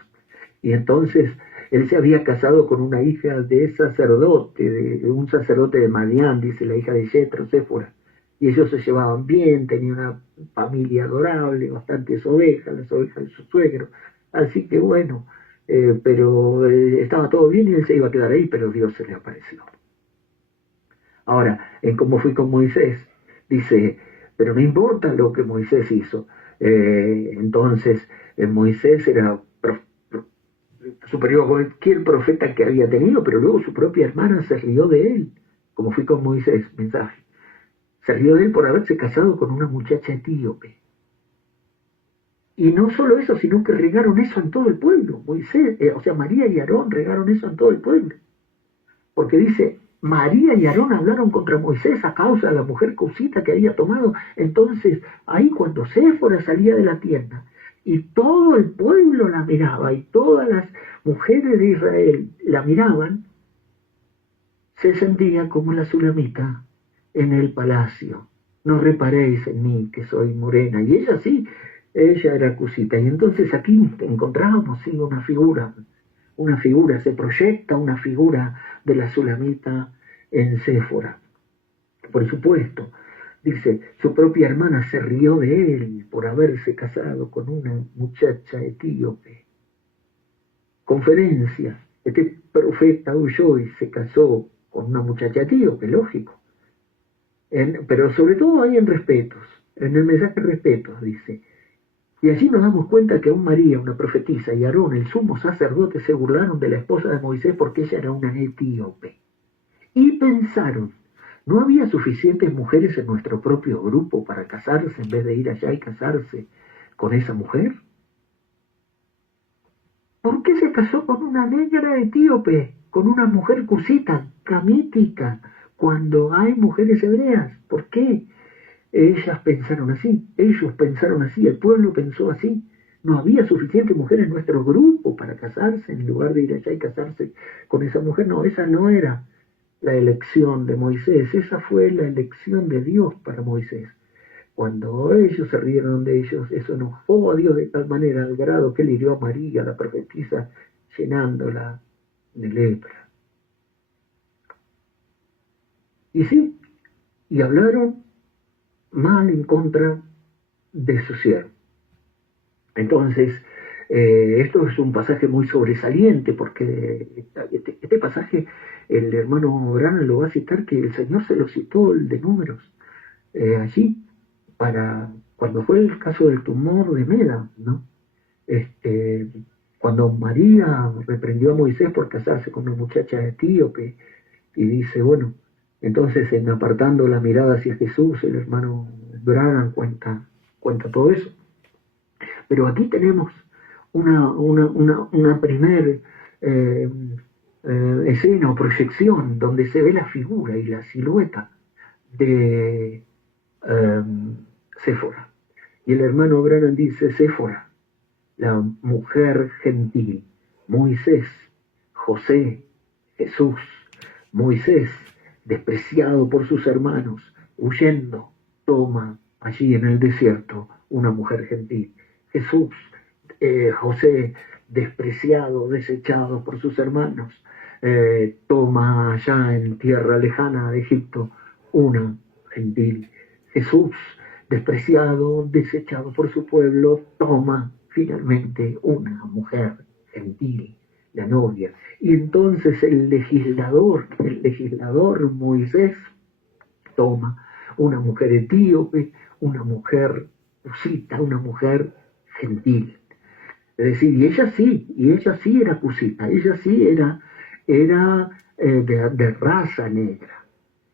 Y entonces él se había casado con una hija de sacerdote, de un sacerdote de Madián, dice la hija de Yetro, Séfora. Y ellos se llevaban bien, tenían una familia adorable, bastantes ovejas, las ovejas de su suegro. Así que bueno, pero estaba todo bien y él se iba a quedar ahí, pero Dios se le apareció. Ahora, en cómo fui con Moisés, dice, pero no importa lo que Moisés hizo. Entonces, Moisés era superior a cualquier profeta que había tenido, pero luego su propia hermana se rió de él, como fui con Moisés, mensaje. Se rió de él por haberse casado con una muchacha etíope. Y no solo eso, sino que regaron eso en todo el pueblo. Moisés, María y Aarón regaron eso en todo el pueblo. Porque dice, María y Aarón hablaron contra Moisés a causa de la mujer cosita que había tomado. Entonces, ahí cuando Séfora salía de la tienda, y todo el pueblo la miraba, y todas las mujeres de Israel la miraban, se sentía como la sulamita en el palacio. No reparéis en mí, que soy morena. Y ella sí, ella era cusita. Y entonces aquí encontramos sí, una figura, se proyecta una figura de la sulamita en Séfora. Por supuesto, dice, su propia hermana se rió de él por haberse casado con una muchacha etíope. Conferencia, este profeta huyó y se casó con una muchacha etíope, lógico. Pero sobre todo hay en respetos, en el mensaje respetos, dice. Y allí nos damos cuenta que aún María, una profetisa, y Aarón, el sumo sacerdote, se burlaron de la esposa de Moisés porque ella era una etíope. Y pensaron, ¿no había suficientes mujeres en nuestro propio grupo para casarse en vez de ir allá y casarse con esa mujer? ¿Por qué se casó con una negra etíope, con una mujer cusita, camítica, cuando hay mujeres hebreas? ¿Por qué? Ellos pensaron así, el pueblo pensó así. No había suficiente mujer en nuestro grupo para casarse, en lugar de ir allá y casarse con esa mujer. No, esa no era la elección de Moisés, esa fue la elección de Dios para Moisés. Cuando ellos se rieron de ellos, eso enojó a Dios de tal manera, al grado que él hirió a María, la profetisa, llenándola de lepra. Y sí, y hablaron mal en contra de su siervo. Entonces, esto es un pasaje muy sobresaliente, porque este pasaje el hermano Branham lo va a citar, que el Señor se lo citó, el de Números, allí, para cuando fue el caso del tumor de Meda, ¿no? Cuando María reprendió a Moisés por casarse con una muchacha etíope, y dice, bueno, entonces en apartando la mirada hacia Jesús, el hermano Branham cuenta todo eso. Pero aquí tenemos una primer escena o proyección donde se ve la figura y la silueta de Séfora. Y el hermano Branham dice, Séfora, la mujer gentil, Moisés, José, Jesús, Moisés, despreciado por sus hermanos, huyendo, toma allí en el desierto una mujer gentil. Jesús, José, despreciado, desechado por sus hermanos, toma allá en tierra lejana de Egipto una gentil. Jesús, despreciado, desechado por su pueblo, toma finalmente una mujer gentil, la novia. Y entonces el legislador Moisés, toma una mujer etíope, una mujer cusita, una mujer gentil. Es decir, y ella sí era cusita, ella sí era de raza negra.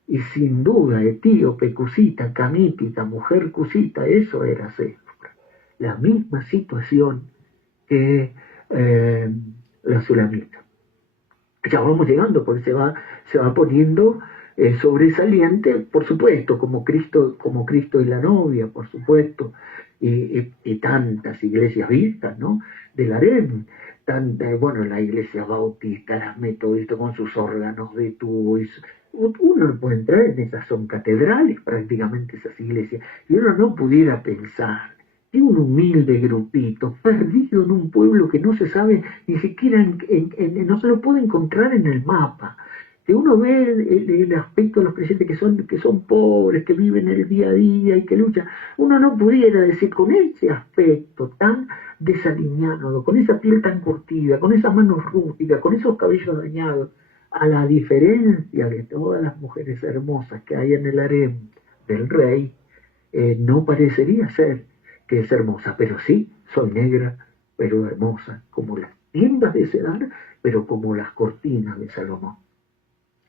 Y sin duda, etíope, cusita, camítita, mujer cusita, eso era Séfora. La misma situación que la sulamita. Ya vamos llegando, porque se va poniendo sobresaliente, por supuesto, como Cristo y la novia, por supuesto, y tantas iglesias vistas, ¿no? Del harén, bueno, la iglesia bautista, las metodistas con sus órganos de tubo, uno no puede entrar en esas, son catedrales prácticamente esas iglesias, y uno no pudiera pensar que un humilde grupito perdido en un pueblo que no se sabe ni siquiera no se lo puede encontrar en el mapa, que uno ve el aspecto de los creyentes que son pobres, que viven el día a día y que luchan, uno no pudiera decir con ese aspecto tan desaliñado, con esa piel tan curtida, con esas manos rústicas, con esos cabellos dañados, a la diferencia de todas las mujeres hermosas que hay en el harén del rey, no parecería ser que es hermosa, pero sí, soy negra, pero hermosa, como las tiendas de Cedar, pero como las cortinas de Salomón.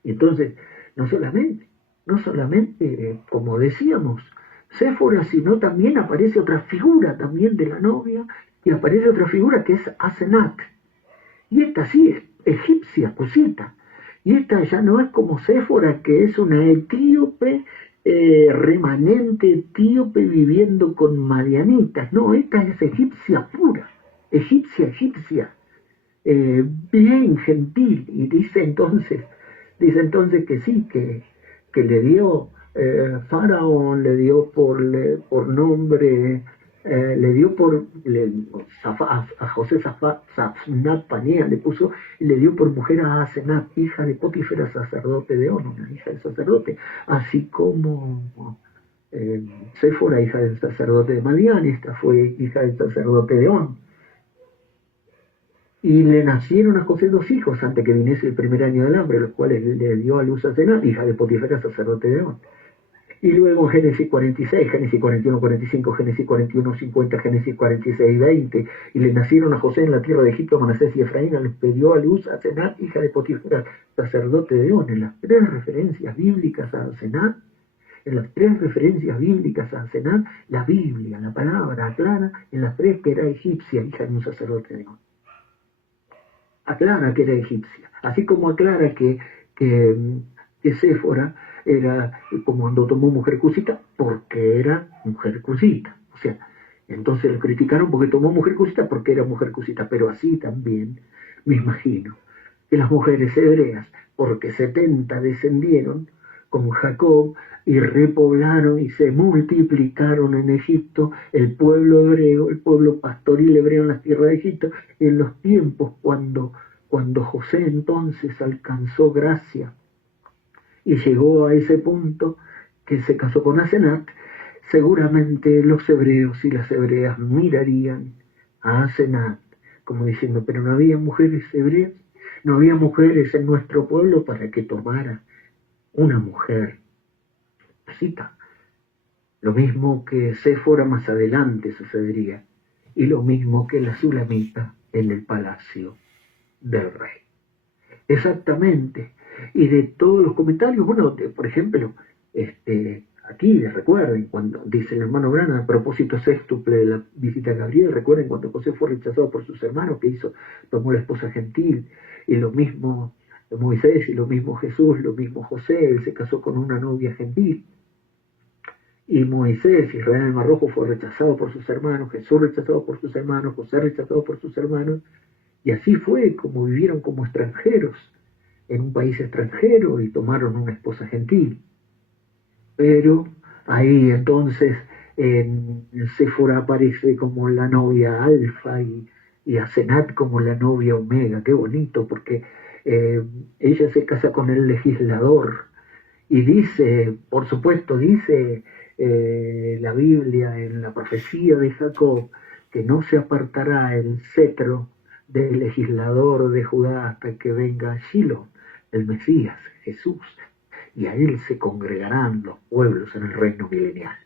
Y entonces, no solamente, como decíamos, Séfora, sino también aparece otra figura también de la novia, y aparece otra figura que es Asenat. Y esta sí es egipcia, cusita. Y esta ya no es como Séfora, que es una etíope, remanente etíope viviendo con madianitas. No, esta es egipcia pura, egipcia, bien gentil. Y dice entonces que sí, que le dio Faraón, le dio por nombre, le dio a José Safnat Panea, le puso, y le dio por mujer a Asenat, hija de Potifera, sacerdote de On, una hija del sacerdote, así como Séfora, hija del sacerdote de Madián, esta fue hija del sacerdote de On. Y le nacieron a José 2 hijos antes que viniese el primer año del hambre, los cuales le dio a luz a Asenat, hija de Potifera, sacerdote de On. Y luego Génesis 46, Génesis 41, 45, Génesis 41, 50, Génesis 46, 20. Y le nacieron a José en la tierra de Egipto, Manasés y Efraín, les dio a luz a Asenat, hija de Potifera, sacerdote de On. En las 3 referencias bíblicas a Asenat, la Biblia, la palabra aclara en las 3 que era egipcia, hija de un sacerdote de On. Aclara que era egipcia, así como aclara que Séfora era, como cuando tomó mujer cusita, porque era mujer cusita. O sea, entonces lo criticaron porque tomó mujer cusita porque era mujer cusita, pero así también me imagino que las mujeres hebreas, porque 70 descendieron con Jacob y repoblaron y se multiplicaron en Egipto, el pueblo hebreo, el pueblo pastoril hebreo en las tierras de Egipto, en los tiempos cuando José entonces alcanzó gracia y llegó a ese punto que se casó con Asenat, seguramente los hebreos y las hebreas mirarían a Asenat como diciendo, pero no había mujeres hebreas, no había mujeres en nuestro pueblo para que tomara una mujer cita. Lo mismo que Séfora más adelante sucedería, y lo mismo que la sulamita en el palacio del rey. Exactamente. Y de todos los comentarios, bueno, por ejemplo, aquí recuerden cuando dice el hermano Brana a propósito sextuple de la visita a Gabriel, recuerden cuando José fue rechazado por sus hermanos, que tomó la esposa gentil, y lo mismo Moisés, y lo mismo Jesús, lo mismo José, él se casó con una novia gentil. Y Moisés, Israel en el Mar Rojo, fue rechazado por sus hermanos, Jesús rechazado por sus hermanos, José rechazado por sus hermanos, y así fue como vivieron como extranjeros en un país extranjero y tomaron una esposa gentil. Pero ahí entonces Séfora aparece como la novia alfa y Asenat como la novia omega. Qué bonito, porque ella se casa con el legislador y dice, por supuesto, dice la Biblia en la profecía de Jacob, que no se apartará el cetro del legislador de Judá hasta que venga Shiloh, el Mesías, Jesús, y a él se congregarán los pueblos en el reino milenial.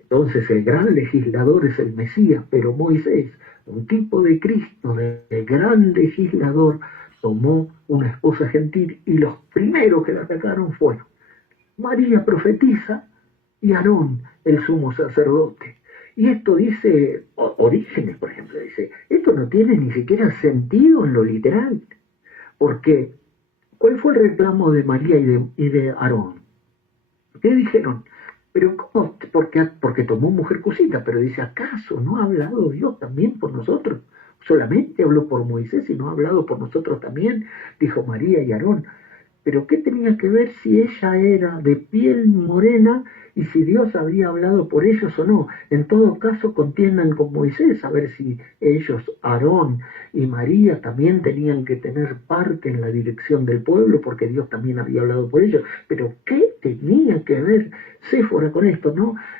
Entonces el gran legislador es el Mesías, pero Moisés, un tipo de Cristo, de gran legislador, tomó una esposa gentil y los primeros que la atacaron fueron María profetiza y Aarón, el sumo sacerdote. Y esto dice, Orígenes, por ejemplo, dice, esto no tiene ni siquiera sentido en lo literal, porque ¿cuál fue el reclamo de María y de Aarón? ¿Qué dijeron? Pero ¿cómo? Porque tomó mujer cosita, pero dice, ¿acaso no ha hablado Dios también por nosotros? Solamente habló por Moisés y no ha hablado por nosotros también, dijo María y Aarón. Pero ¿qué tenía que ver si ella era de piel morena y si Dios había hablado por ellos o no? En todo caso, contiendan con Moisés a ver si ellos, Aarón y María, también tenían que tener parte en la dirección del pueblo, porque Dios también había hablado por ellos. Pero ¿qué tenía que ver Séfora con esto?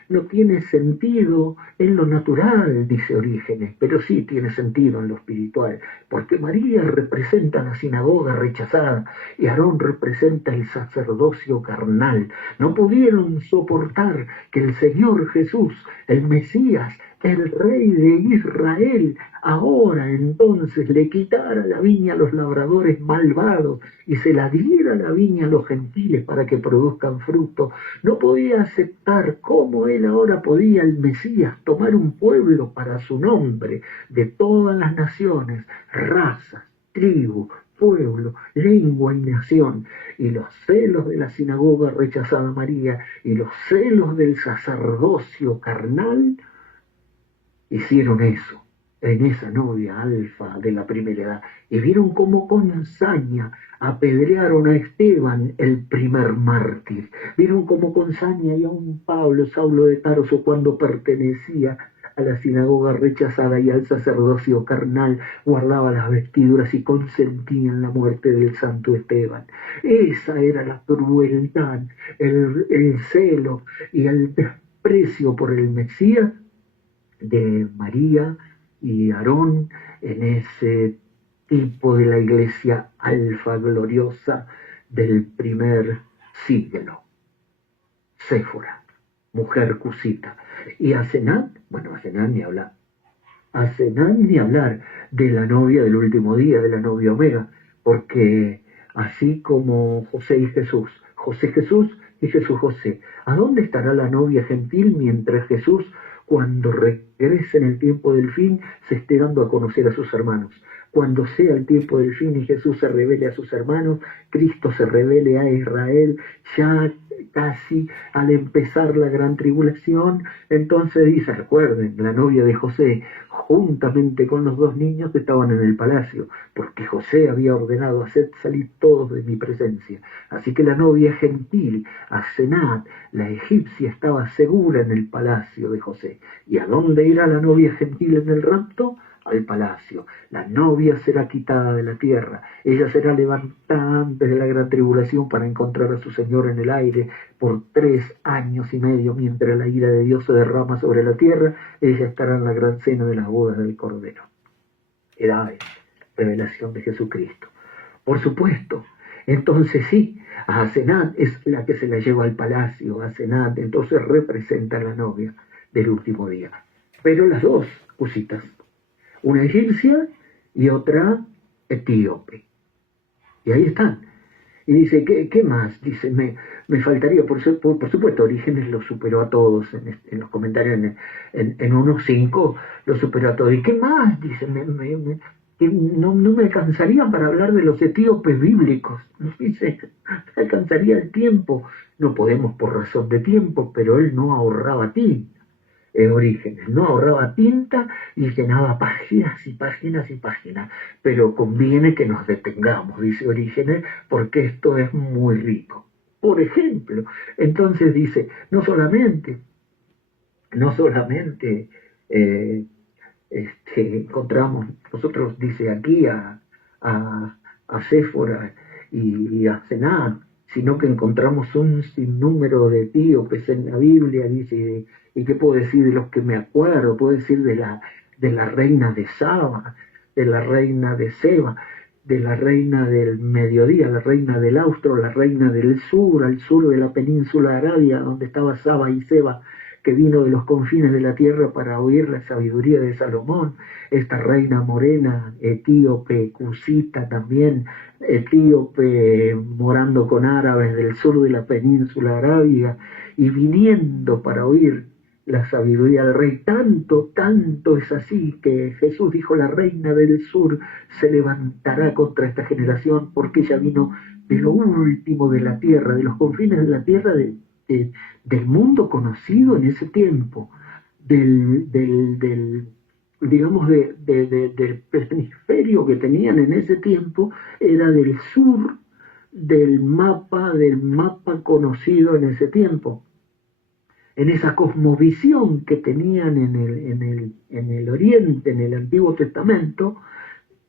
No tiene sentido en lo natural, dice Orígenes, pero sí tiene sentido en lo espiritual, porque María representa la sinagoga rechazada y Aarón representa el sacerdocio carnal. No pudieron soportar que el Señor Jesús, el Mesías, el Rey de Israel, ahora entonces le quitara la viña a los labradores malvados y se la diera la viña a los gentiles para que produzcan fruto. No podía aceptar cómo él ahora podía, el Mesías, tomar un pueblo para su nombre de todas las naciones, razas, tribus, pueblo, lengua y nación, y los celos de la sinagoga rechazada María y los celos del sacerdocio carnal hicieron eso en esa novia alfa de la primera edad, y vieron cómo con saña apedrearon a Esteban, el primer mártir. Vieron cómo con saña y a un Saulo de Tarso, cuando pertenecía a la sinagoga rechazada y al sacerdocio carnal, guardaba las vestiduras y consentía en la muerte del santo Esteban. Esa era la crueldad, el celo y el desprecio por el Mesías de María y Aarón en ese tipo de la iglesia alfa gloriosa del primer siglo. Séfora, mujer cusita. Y Asenat, bueno, Asenat ni hablar. Asenat ni hablar de la novia del último día, de la novia Omega, porque así como José y Jesús, José Jesús y Jesús José, ¿a dónde estará la novia gentil mientras Jesús, cuando regrese en el tiempo del fin, se esté dando a conocer a sus hermanos? Cuando sea el tiempo del fin y Jesús se revele a sus hermanos, Cristo se revele a Israel, ya casi al empezar la gran tribulación, entonces dice, recuerden, la novia de José, juntamente con los dos niños, estaban en el palacio, porque José había ordenado hacer salir todos de mi presencia. Así que la novia gentil, Asenat, la egipcia, estaba segura en el palacio de José. ¿Y a dónde irá la novia gentil en el rapto? Al palacio. La novia será quitada de la tierra, ella será levantada antes de la gran tribulación para encontrar a su Señor en el aire por 3 años y medio, mientras la ira de Dios se derrama sobre la tierra. Ella estará en la gran cena de las bodas del Cordero. Era revelación de Jesucristo, por supuesto. Entonces sí, a Asenat es la que se la lleva al palacio. Asenat entonces representa a la novia del último día, pero las dos cositas, una egipcia y otra etíope. Y ahí están. Y dice, ¿qué más? Dice, me faltaría, por supuesto, Orígenes lo superó a todos en los comentarios, en 1.5 lo superó a todos. ¿Y qué más? Dice, que no me alcanzaría para hablar de los etíopes bíblicos. Dice, me alcanzaría el tiempo. No podemos por razón de tiempo, pero él no ahorraba tinta. Orígenes no ahorraba tinta y llenaba páginas y páginas y páginas, pero conviene que nos detengamos, dice Orígenes, porque esto es muy rico. Por ejemplo, entonces dice, no solamente no solamente encontramos nosotros, dice aquí, a Séfora y a Senad, sino que encontramos un sinnúmero de etíopes en la Biblia, dice, y qué puedo decir de los que me acuerdo, puedo decir de la reina de Saba, de la reina de Seba, de la reina del mediodía, la reina del austro, la reina del sur, al sur de la península de Arabia, donde estaba Saba y Seba, que vino de los confines de la tierra para oír la sabiduría de Salomón, esta reina morena, etíope, cusita también, etíope, morando con árabes del sur de la península arábiga, y viniendo para oír la sabiduría del rey. Tanto es así que Jesús dijo, la reina del sur se levantará contra esta generación, porque ella vino de lo último de la tierra, de los confines de la tierra, del mundo conocido en ese tiempo, digamos, del hemisferio que tenían en ese tiempo, era del sur del mapa conocido en ese tiempo. En esa cosmovisión que tenían en el Oriente, en el Antiguo Testamento,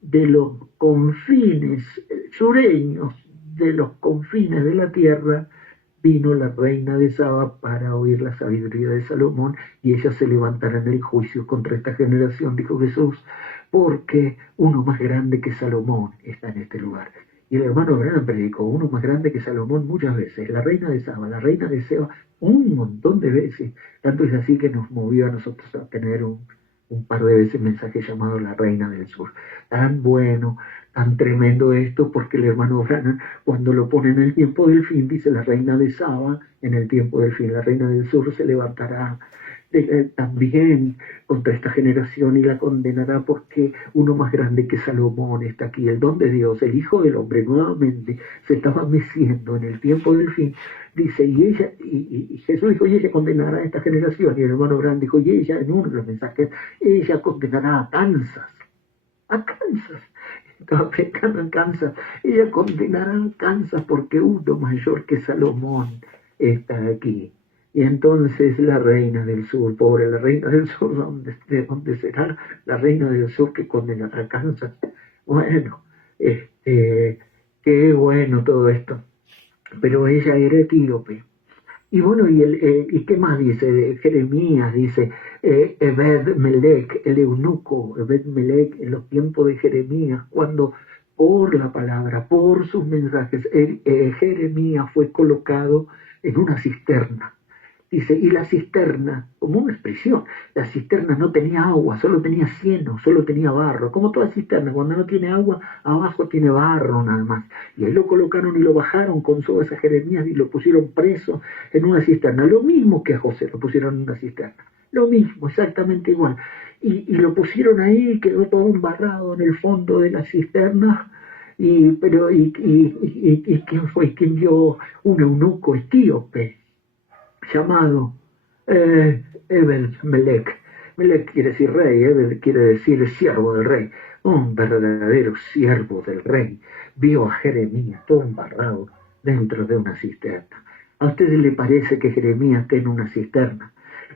de los confines sureños, de los confines de la tierra, vino la reina de Saba para oír la sabiduría de Salomón, y ella se levantará en el juicio contra esta generación, dijo Jesús, porque uno más grande que Salomón está en este lugar. Y el hermano Abraham predicó, uno más grande que Salomón muchas veces, la reina de Saba, la reina de Seba, un montón de veces. Tanto es así que nos movió a nosotros a tener un par de veces mensaje llamado la reina del sur. Tan bueno, tan tremendo esto, porque el hermano Abraham, cuando lo pone en el tiempo del fin, dice la reina de Saba, en el tiempo del fin, la reina del sur se levantará también contra esta generación y la condenará, porque uno más grande que Salomón está aquí. El don de Dios, el Hijo del Hombre, nuevamente se estaba meciendo en el tiempo del fin. Dice, y Jesús dijo, y ella condenará a esta generación. Y el hermano Abraham dijo, y ella, en uno de los mensajes, ella condenará a Kansas. Estaba predicando en Kansas. Ella condenará a Kansas porque uno mayor que Salomón está aquí. Y entonces la reina del sur, pobre la reina del sur, ¿de dónde será la reina del sur que condenará a Kansas? Bueno, qué bueno todo esto. Pero ella era etíope. Y bueno, ¿y qué más dice? Jeremías dice, Ebed-Melech, el eunuco, Ebed-Melech, en los tiempos de Jeremías, cuando por la palabra, por sus mensajes, Jeremías fue colocado en una cisterna. Dice, y la cisterna, como una expresión, la cisterna no tenía agua, solo tenía cieno, solo tenía barro, como toda cisterna, cuando no tiene agua, abajo tiene barro nada más. Y ahí lo colocaron y lo bajaron con sogas a Jeremías y lo pusieron preso en una cisterna. Lo mismo que a José, lo pusieron en una cisterna. Lo mismo, exactamente igual. Y lo pusieron ahí, quedó todo embarrado en el fondo de la cisterna. ¿Quién fue? ¿Quién vio? Un eunuco etíope llamado Ebed-Melech. Melech quiere decir rey, Ebed quiere decir siervo del rey. Un verdadero siervo del rey vio a Jeremías todo embarrado dentro de una cisterna. ¿A ustedes les parece que Jeremías esté en una cisterna?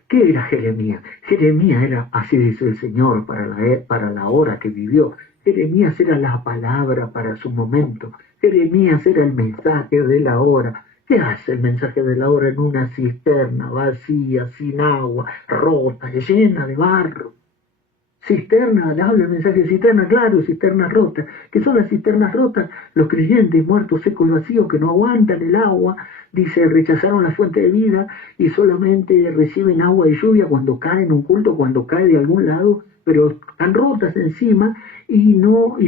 ¿Qué era Jeremías? Jeremías era, así dice el Señor, para la hora que vivió. Jeremías era la palabra para su momento. Jeremías era el mensaje de la hora. ¿Qué hace el mensaje de la hora en una cisterna vacía, sin agua, rota, llena de barro? Cisterna, le habla el mensaje de cisterna, claro, cisterna rota. ¿Qué son las cisternas rotas? Los creyentes muertos, secos y vacíos que no aguantan el agua, dice, rechazaron la fuente de vida y solamente reciben agua de lluvia cuando cae en un culto, cuando cae de algún lado, pero están rotas encima y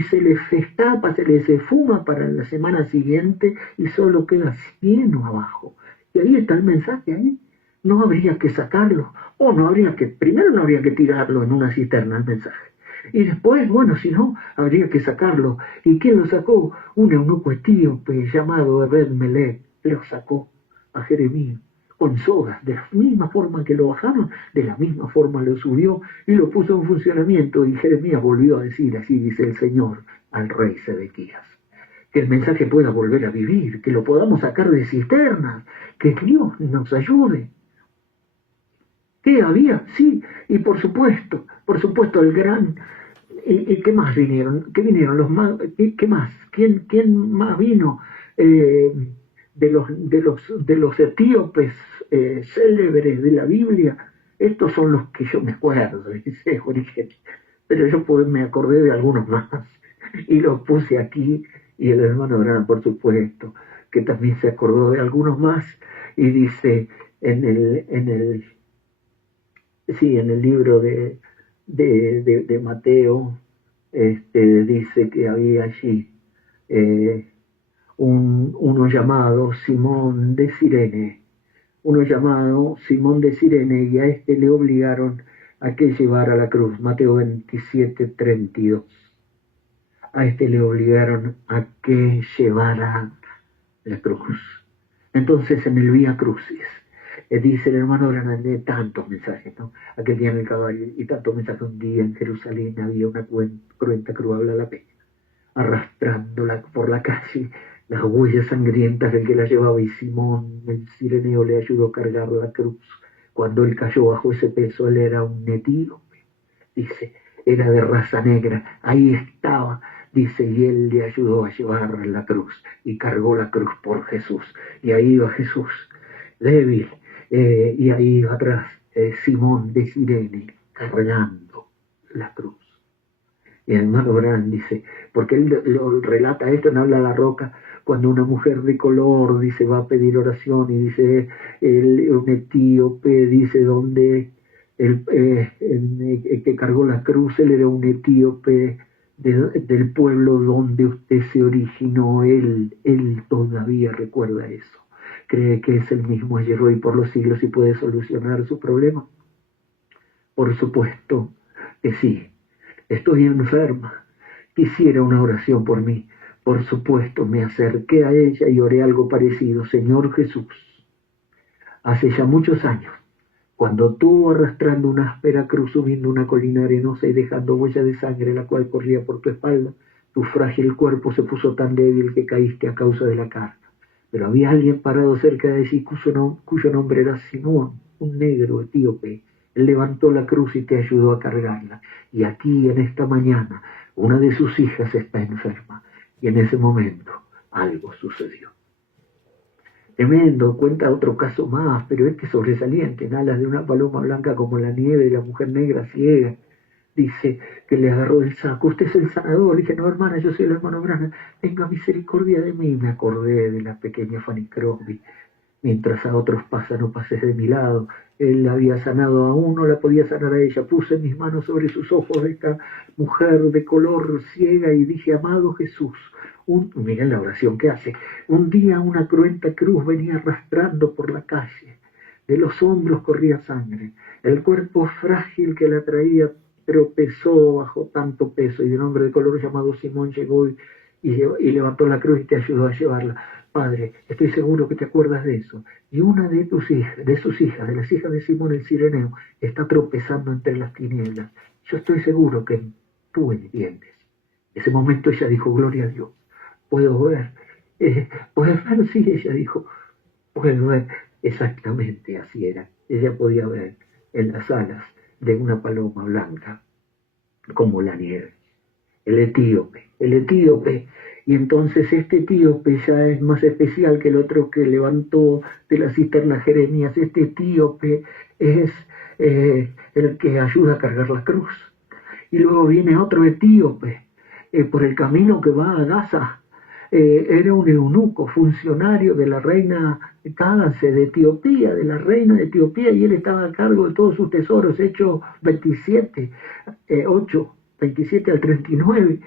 se les destapa, se les fuma para la semana siguiente y solo queda cieno abajo. Y ahí está el mensaje, ahí. No habría que sacarlo, primero no habría que tirarlo en una cisterna el mensaje, y después, bueno, si no, habría que sacarlo. ¿Y quién lo sacó? Un eunuco etíope llamado Ebed-Melech, lo sacó a Jeremías con sogas, de la misma forma que lo bajaron, de la misma forma lo subió y lo puso en funcionamiento, y Jeremías volvió a decir, así dice el Señor, al rey Sedequías. Que el mensaje pueda volver a vivir, que lo podamos sacar de cisternas, que Dios nos ayude. ¿Qué había? Sí, y por supuesto, el gran... ¿Y qué más vinieron? ¿Qué vinieron? Los más, ¿qué más? ¿Quién más vino? De los etíopes célebres de la Biblia. Estos son los que yo me acuerdo, dice Jorge. Pero yo me acordé de algunos más y los puse aquí. Y el hermano Abraham, por supuesto, que también se acordó de algunos más y dice en el libro de Mateo, dice que había allí uno llamado Simón de Cirene, y a este le obligaron a que llevara la cruz. Mateo 27:32. A este le obligaron a que llevara la cruz. Entonces, en el Vía Crucis, dice el hermano Grande, tantos mensajes, ¿no? Aquel día en el caballo, y tantos mensajes. Un día en Jerusalén había una cruenta cruz, habla la pena, arrastrándola por la calle, las huellas sangrientas del que la llevaba, y Simón, el cireneo, le ayudó a cargar la cruz. Cuando él cayó bajo ese peso, él era un etíope, dice, era de raza negra, ahí estaba, dice, y él le ayudó a llevar la cruz, y cargó la cruz por Jesús, y ahí iba Jesús, débil, y ahí iba atrás Simón de Cirene, cargando la cruz. Y el hermano Brand dice, porque él lo relata esto en Habla la Roca, cuando una mujer de color, dice, va a pedir oración, y dice, un etíope, dice, donde el que cargó la cruz, él era un etíope del pueblo donde usted se originó. Él todavía recuerda eso. Cree que es el mismo ayer, hoy, por los siglos, y puede solucionar su problema. Por supuesto que sí. Estoy enferma, quisiera una oración por mí. Por supuesto, me acerqué a ella y oré algo parecido. Señor Jesús, hace ya muchos años, cuando tú, arrastrando una áspera cruz, subiendo una colina arenosa y dejando huella de sangre, la cual corría por tu espalda, tu frágil cuerpo se puso tan débil que caíste a causa de la carga. Pero había alguien parado cerca de ti cuyo nombre era Simón, un negro etíope. Él levantó la cruz y te ayudó a cargarla. Y aquí, en esta mañana, una de sus hijas está enferma. Y en ese momento algo sucedió. Tremendo, cuenta otro caso más, pero este sobresaliente, en alas de una paloma blanca como la nieve, de la mujer negra ciega. Dice que le agarró el saco. Usted es el sanador. Dije, no, hermana, yo soy el hermano Branham. Tenga misericordia de mí. Me acordé de la pequeña Fanny Crosby. Mientras a otros pasan, no pases de mi lado. Él había sanado a uno, la podía sanar a ella. Puse mis manos sobre sus ojos de esta mujer de color ciega y dije, amado Jesús. Miren la oración que hace. Un día una cruenta cruz venía arrastrando por la calle. De los hombros corría sangre. El cuerpo frágil que la traía tropezó bajo tanto peso, y un hombre de color llamado Simón llegó y levantó la cruz y te ayudó a llevarla. Padre, estoy seguro que te acuerdas de eso. Y una de sus hijas, de las hijas de Simón el Cireneo, está tropezando entre las tinieblas. Yo estoy seguro que tú entiendes. En ese momento ella dijo, gloria a Dios, puedo ver. ¿Puedes ver? Sí, ella dijo, puedo ver. Exactamente así era. Ella podía ver en las alas de una paloma blanca, como la nieve. El etíope. Y entonces este etíope ya es más especial que el otro que levantó de la cisterna Jeremías. Este etíope es el que ayuda a cargar la cruz. Y luego viene otro etíope por el camino que va a Gaza. Era un eunuco, funcionario de la reina Cádace de Etiopía, de la reina de Etiopía, y él estaba a cargo de todos sus tesoros. Hechos 27, 27 al 39.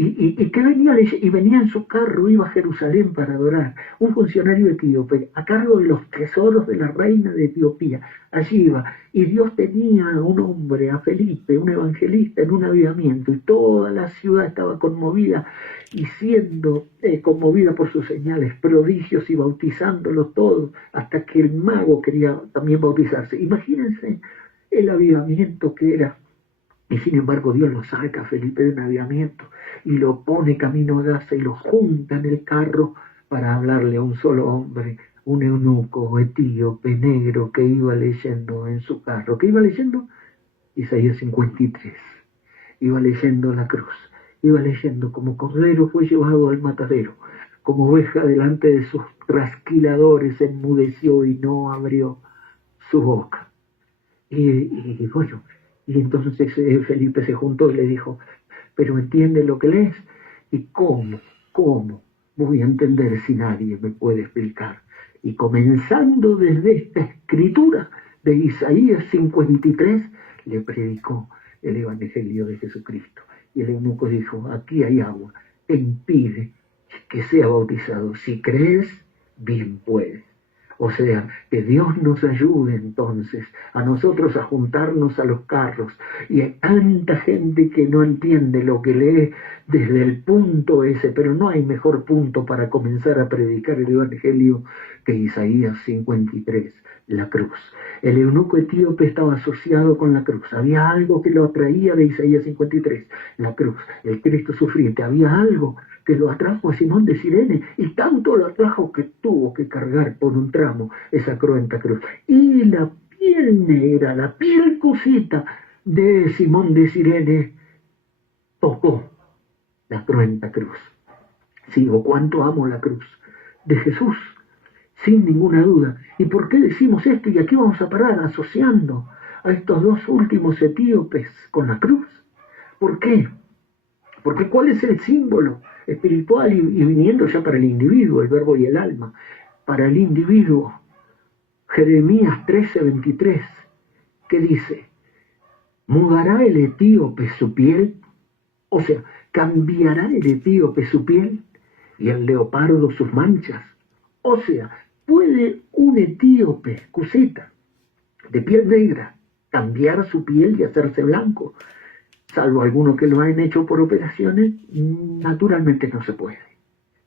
Y que venía en su carro, iba a Jerusalén para adorar. Un funcionario etíope, a cargo de los tesoros de la reina de Etiopía. Allí iba. Y Dios tenía a un hombre, a Felipe, un evangelista, en un avivamiento. Y toda la ciudad estaba conmovida, y siendo conmovida por sus señales, prodigios, y bautizándolos todos, hasta que el mago quería también bautizarse. Imagínense el avivamiento que era. Y sin embargo Dios lo saca a Felipe de un avivamiento y lo pone camino a Gaza y lo junta en el carro para hablarle a un solo hombre, un eunuco etíope negro que iba leyendo en su carro. ¿Qué iba leyendo? Isaías 53. Iba leyendo la cruz. Iba leyendo: como cordero fue llevado al matadero, como oveja delante de sus trasquiladores enmudeció y no abrió su boca. Y bueno, y entonces Felipe se juntó y le dijo: ¿pero entiende lo que lees? ¿Y cómo voy a entender si nadie me puede explicar? Y comenzando desde esta escritura de Isaías 53, le predicó el Evangelio de Jesucristo. Y el eunuco dijo: aquí hay agua, te impide que sea bautizado. Si crees, bien puedes. O sea, que Dios nos ayude entonces a nosotros a juntarnos a los carros. Y hay tanta gente que no entiende lo que lee desde el punto ese, pero no hay mejor punto para comenzar a predicar el Evangelio que Isaías 53, la cruz. El eunuco etíope estaba asociado con la cruz. Había algo que lo atraía de Isaías 53, la cruz, el Cristo sufriente. Había algo que lo atrajo a Simón de Cirene, y tanto lo atrajo que tuvo que cargar por un tramo esa cruenta cruz. Y la piel negra, la piel cosita de Simón de Cirene tocó la cruenta cruz. Sigo, cuánto amo la cruz de Jesús, sin ninguna duda. ¿Y por qué decimos esto? Y aquí vamos a parar asociando a estos dos últimos etíopes con la cruz. ¿Por qué? Porque ¿cuál es el símbolo espiritual? Y viniendo ya para el individuo, el verbo y el alma. Para el individuo, Jeremías 13:23, que dice: ¿mudará el etíope su piel? O sea, ¿cambiará el etíope su piel y el leopardo sus manchas? O sea, ¿puede un etíope, cusita, de piel negra, cambiar su piel y hacerse blanco? Salvo algunos que lo han hecho por operaciones, naturalmente no se puede.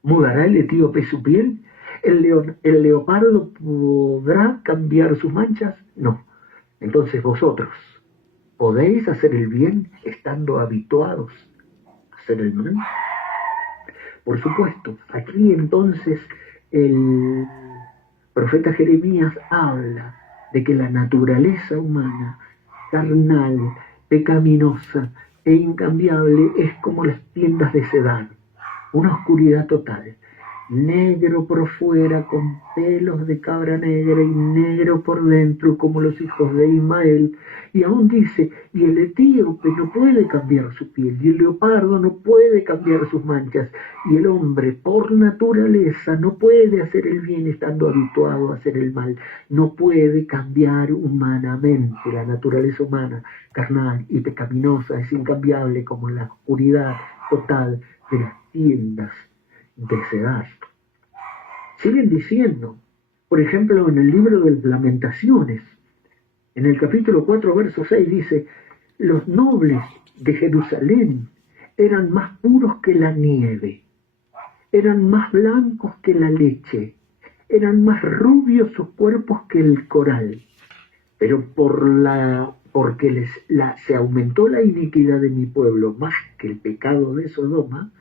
¿Mudará el etíope su piel? ¿El leopardo podrá cambiar sus manchas? No. Entonces vosotros, ¿podéis hacer el bien estando habituados a hacer el mal? Por supuesto, aquí entonces el profeta Jeremías habla de que la naturaleza humana, carnal, pecaminosa e incambiable, es como las tiendas de Cedar, una oscuridad total, negro por fuera con pelos de cabra negra y negro por dentro como los hijos de Ismael. Y aún dice: y el etíope no puede cambiar su piel, y el leopardo no puede cambiar sus manchas, y el hombre por naturaleza no puede hacer el bien estando habituado a hacer el mal, no puede cambiar humanamente. La naturaleza humana, carnal y pecaminosa, es incambiable como la oscuridad total de las tiendas de Cedar. Siguen diciendo, por ejemplo, en el libro de Lamentaciones, en el capítulo 4, verso 6, dice: los nobles de Jerusalén eran más puros que la nieve, eran más blancos que la leche, eran más rubios sus cuerpos que el coral, pero porque se aumentó la iniquidad de mi pueblo más que el pecado de Sodoma,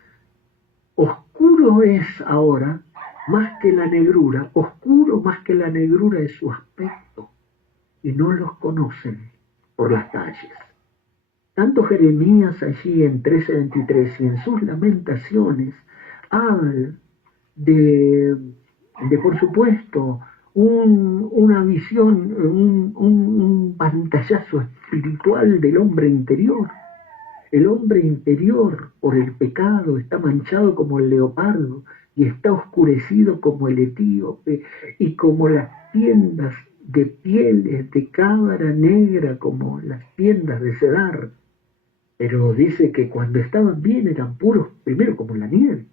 oscuro es ahora más que la negrura, oscuro más que la negrura es su aspecto, y no los conocen por las calles. Tanto Jeremías allí en 13:23 y en sus lamentaciones habla de por supuesto, una visión, un pantallazo espiritual del hombre interior. El hombre interior, por el pecado, está manchado como el leopardo y está oscurecido como el etíope, y como las tiendas de pieles de cabra negra, como las tiendas de Cedar. Pero dice que cuando estaban bien eran puros, primero como la nieve,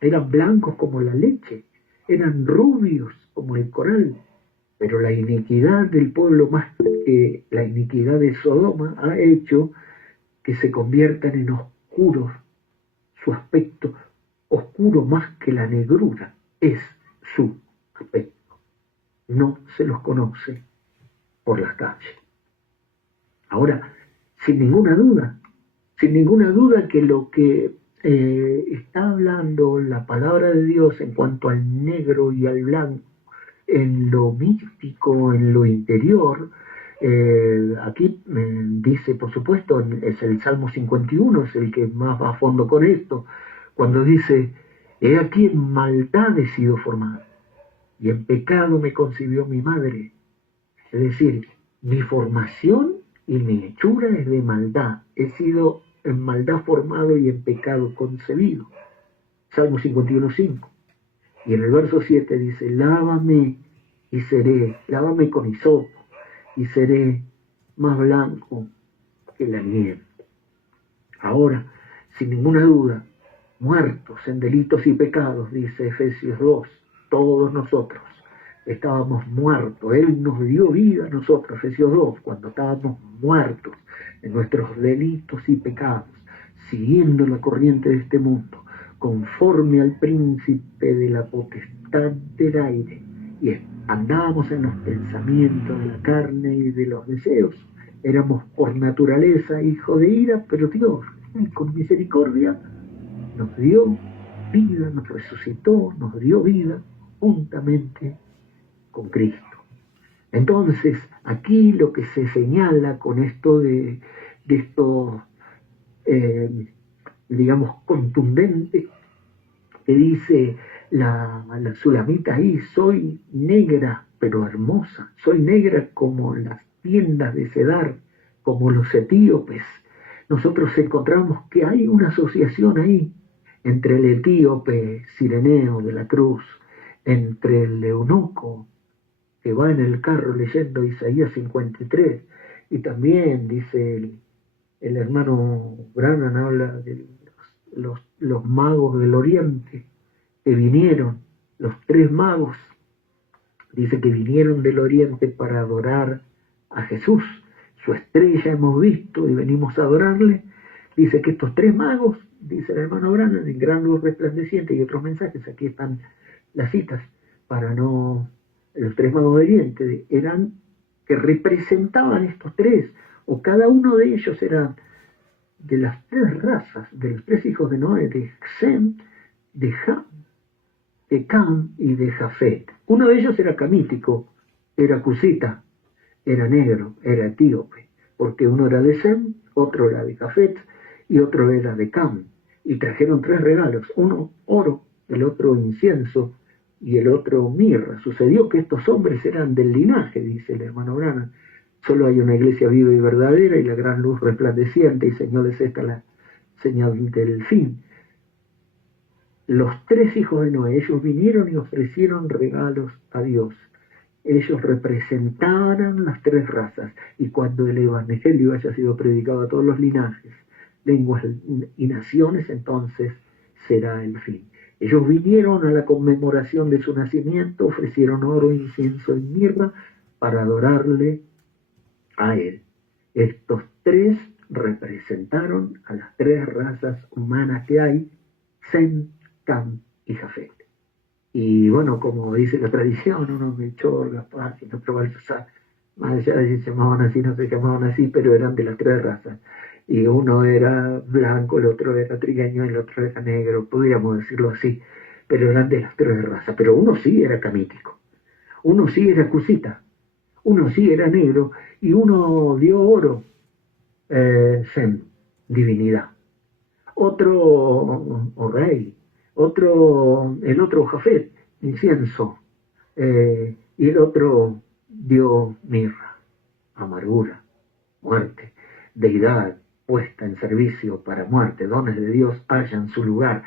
eran blancos como la leche, eran rubios como el coral. Pero la iniquidad del pueblo, más que la iniquidad de Sodoma, ha hecho que se conviertan en oscuros. Su aspecto, oscuro más que la negrura, es su aspecto. No se los conoce por las calles. Ahora, sin ninguna duda que lo que está hablando la palabra de Dios en cuanto al negro y al blanco en lo místico, en lo interior. Aquí dice, por supuesto, es el Salmo 51, es el que más va a fondo con esto, cuando dice, he aquí en maldad he sido formado, y en pecado me concibió mi madre. Es decir, mi formación y mi hechura es de maldad. He sido en maldad formado y en pecado concebido. Salmo 51:5. Y en el verso 7 dice, lávame y seré, lávame con hisopo y seré más blanco que la nieve. Ahora, sin ninguna duda, muertos en delitos y pecados, dice Efesios 2, todos nosotros estábamos muertos. Él nos dio vida a nosotros, Efesios 2, cuando estábamos muertos en nuestros delitos y pecados, siguiendo la corriente de este mundo, conforme al príncipe de la potestad del aire, y andábamos en los pensamientos de la carne y de los deseos. Éramos por naturaleza hijos de ira, pero Dios, con misericordia, nos dio vida, nos resucitó, nos dio vida juntamente con Cristo. Entonces, aquí lo que se señala con esto de esto, digamos, contundente, que dice la Sulamita ahí, soy negra pero hermosa, soy negra como las tiendas de Cedar, como los etíopes. Nosotros encontramos que hay una asociación ahí entre el etíope Cireneo de la Cruz, entre el eunuco que va en el carro leyendo Isaías 53, y también dice el hermano Branham, habla de los magos del Oriente que vinieron, los 3 magos, dice que vinieron del Oriente para adorar a Jesús. Su estrella hemos visto y venimos a adorarle. Dice que estos 3 magos, dice el hermano Branham, en gran luz resplandeciente, y otros mensajes, aquí están las citas, para no... Los 3 magos de Oriente eran que representaban estos 3, o cada uno de ellos era de las 3 razas, de los 3 hijos de Noé, de Sem, de Ham, de Cam y de Jafet. Uno de ellos era camítico, era cusita, era negro, era etíope, porque uno era de Sem, otro era de Jafet y otro era de Cam. Y trajeron 3 regalos, uno oro, el otro incienso y el otro mirra. Sucedió que estos hombres eran del linaje, dice el hermano Branham. Solo hay una iglesia viva y verdadera, y la gran luz resplandeciente, y señal es esta la señal del fin. Los 3 hijos de Noé, ellos vinieron y ofrecieron regalos a Dios. Ellos representaron las 3 razas, y cuando el evangelio haya sido predicado a todos los linajes, lenguas y naciones, entonces será el fin. Ellos vinieron a la conmemoración de su nacimiento, ofrecieron oro, incienso y mirra para adorarle a él. Estos 3 representaron a las 3 razas humanas que hay, Sem, Cam y Jafet. Y bueno, como dice la tradición, uno Melchor, Gaspar, y no Baltasar, más allá de si se llamaban así, no se llamaban así, pero eran de las 3 razas. Y uno era blanco, el otro era trigueño, y el otro era negro, podríamos decirlo así, pero eran de las 3 razas. Pero uno sí era camítico, uno sí era cusita, uno sí era negro, y uno dio oro, Sem, divinidad. Otro, o rey, el otro Jafet, incienso, y el otro dio mirra, amargura, muerte, deidad puesta en servicio para muerte. Dones de Dios hallan su lugar,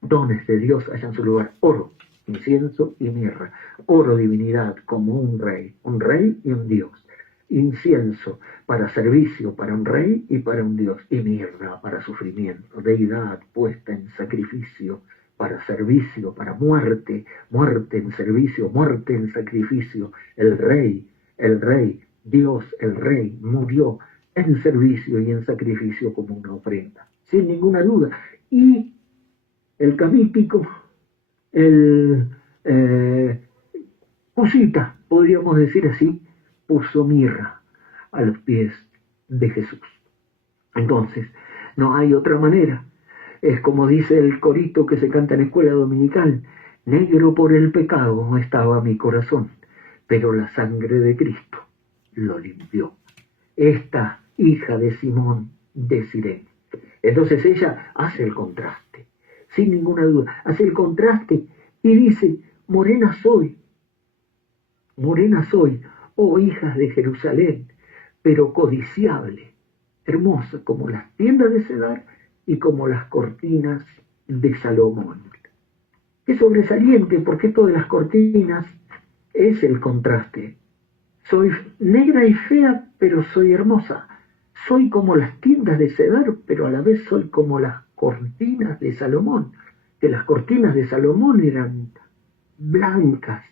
dones de Dios hallan su lugar. Oro, incienso y mirra. Oro, divinidad, como un rey y un Dios. Incienso para servicio para un rey y para un Dios, y mirra para sufrimiento. Deidad puesta en sacrificio para servicio, para muerte, muerte en servicio, muerte en sacrificio. El rey, Dios, el rey, murió en servicio y en sacrificio como una ofrenda, sin ninguna duda. Y el camítico, el cusita, podríamos decir así, puso mirra a los pies de Jesús. Entonces, no hay otra manera. Es como dice el corito que se canta en escuela dominical, Negro por el pecado estaba mi corazón, pero la sangre de Cristo lo limpió. Esta hija de Simón de Sirene. Entonces ella hace el contraste, sin ninguna duda, hace el contraste y dice, morena soy, oh hijas de Jerusalén, pero codiciable, hermosa como las tiendas de Cedar y como las cortinas de Salomón. Qué sobresaliente, porque esto de las cortinas es el contraste. Soy negra y fea, pero soy hermosa. Soy como las tiendas de Cedar, pero a la vez soy como las cortinas de Salomón. Que las cortinas de Salomón eran blancas,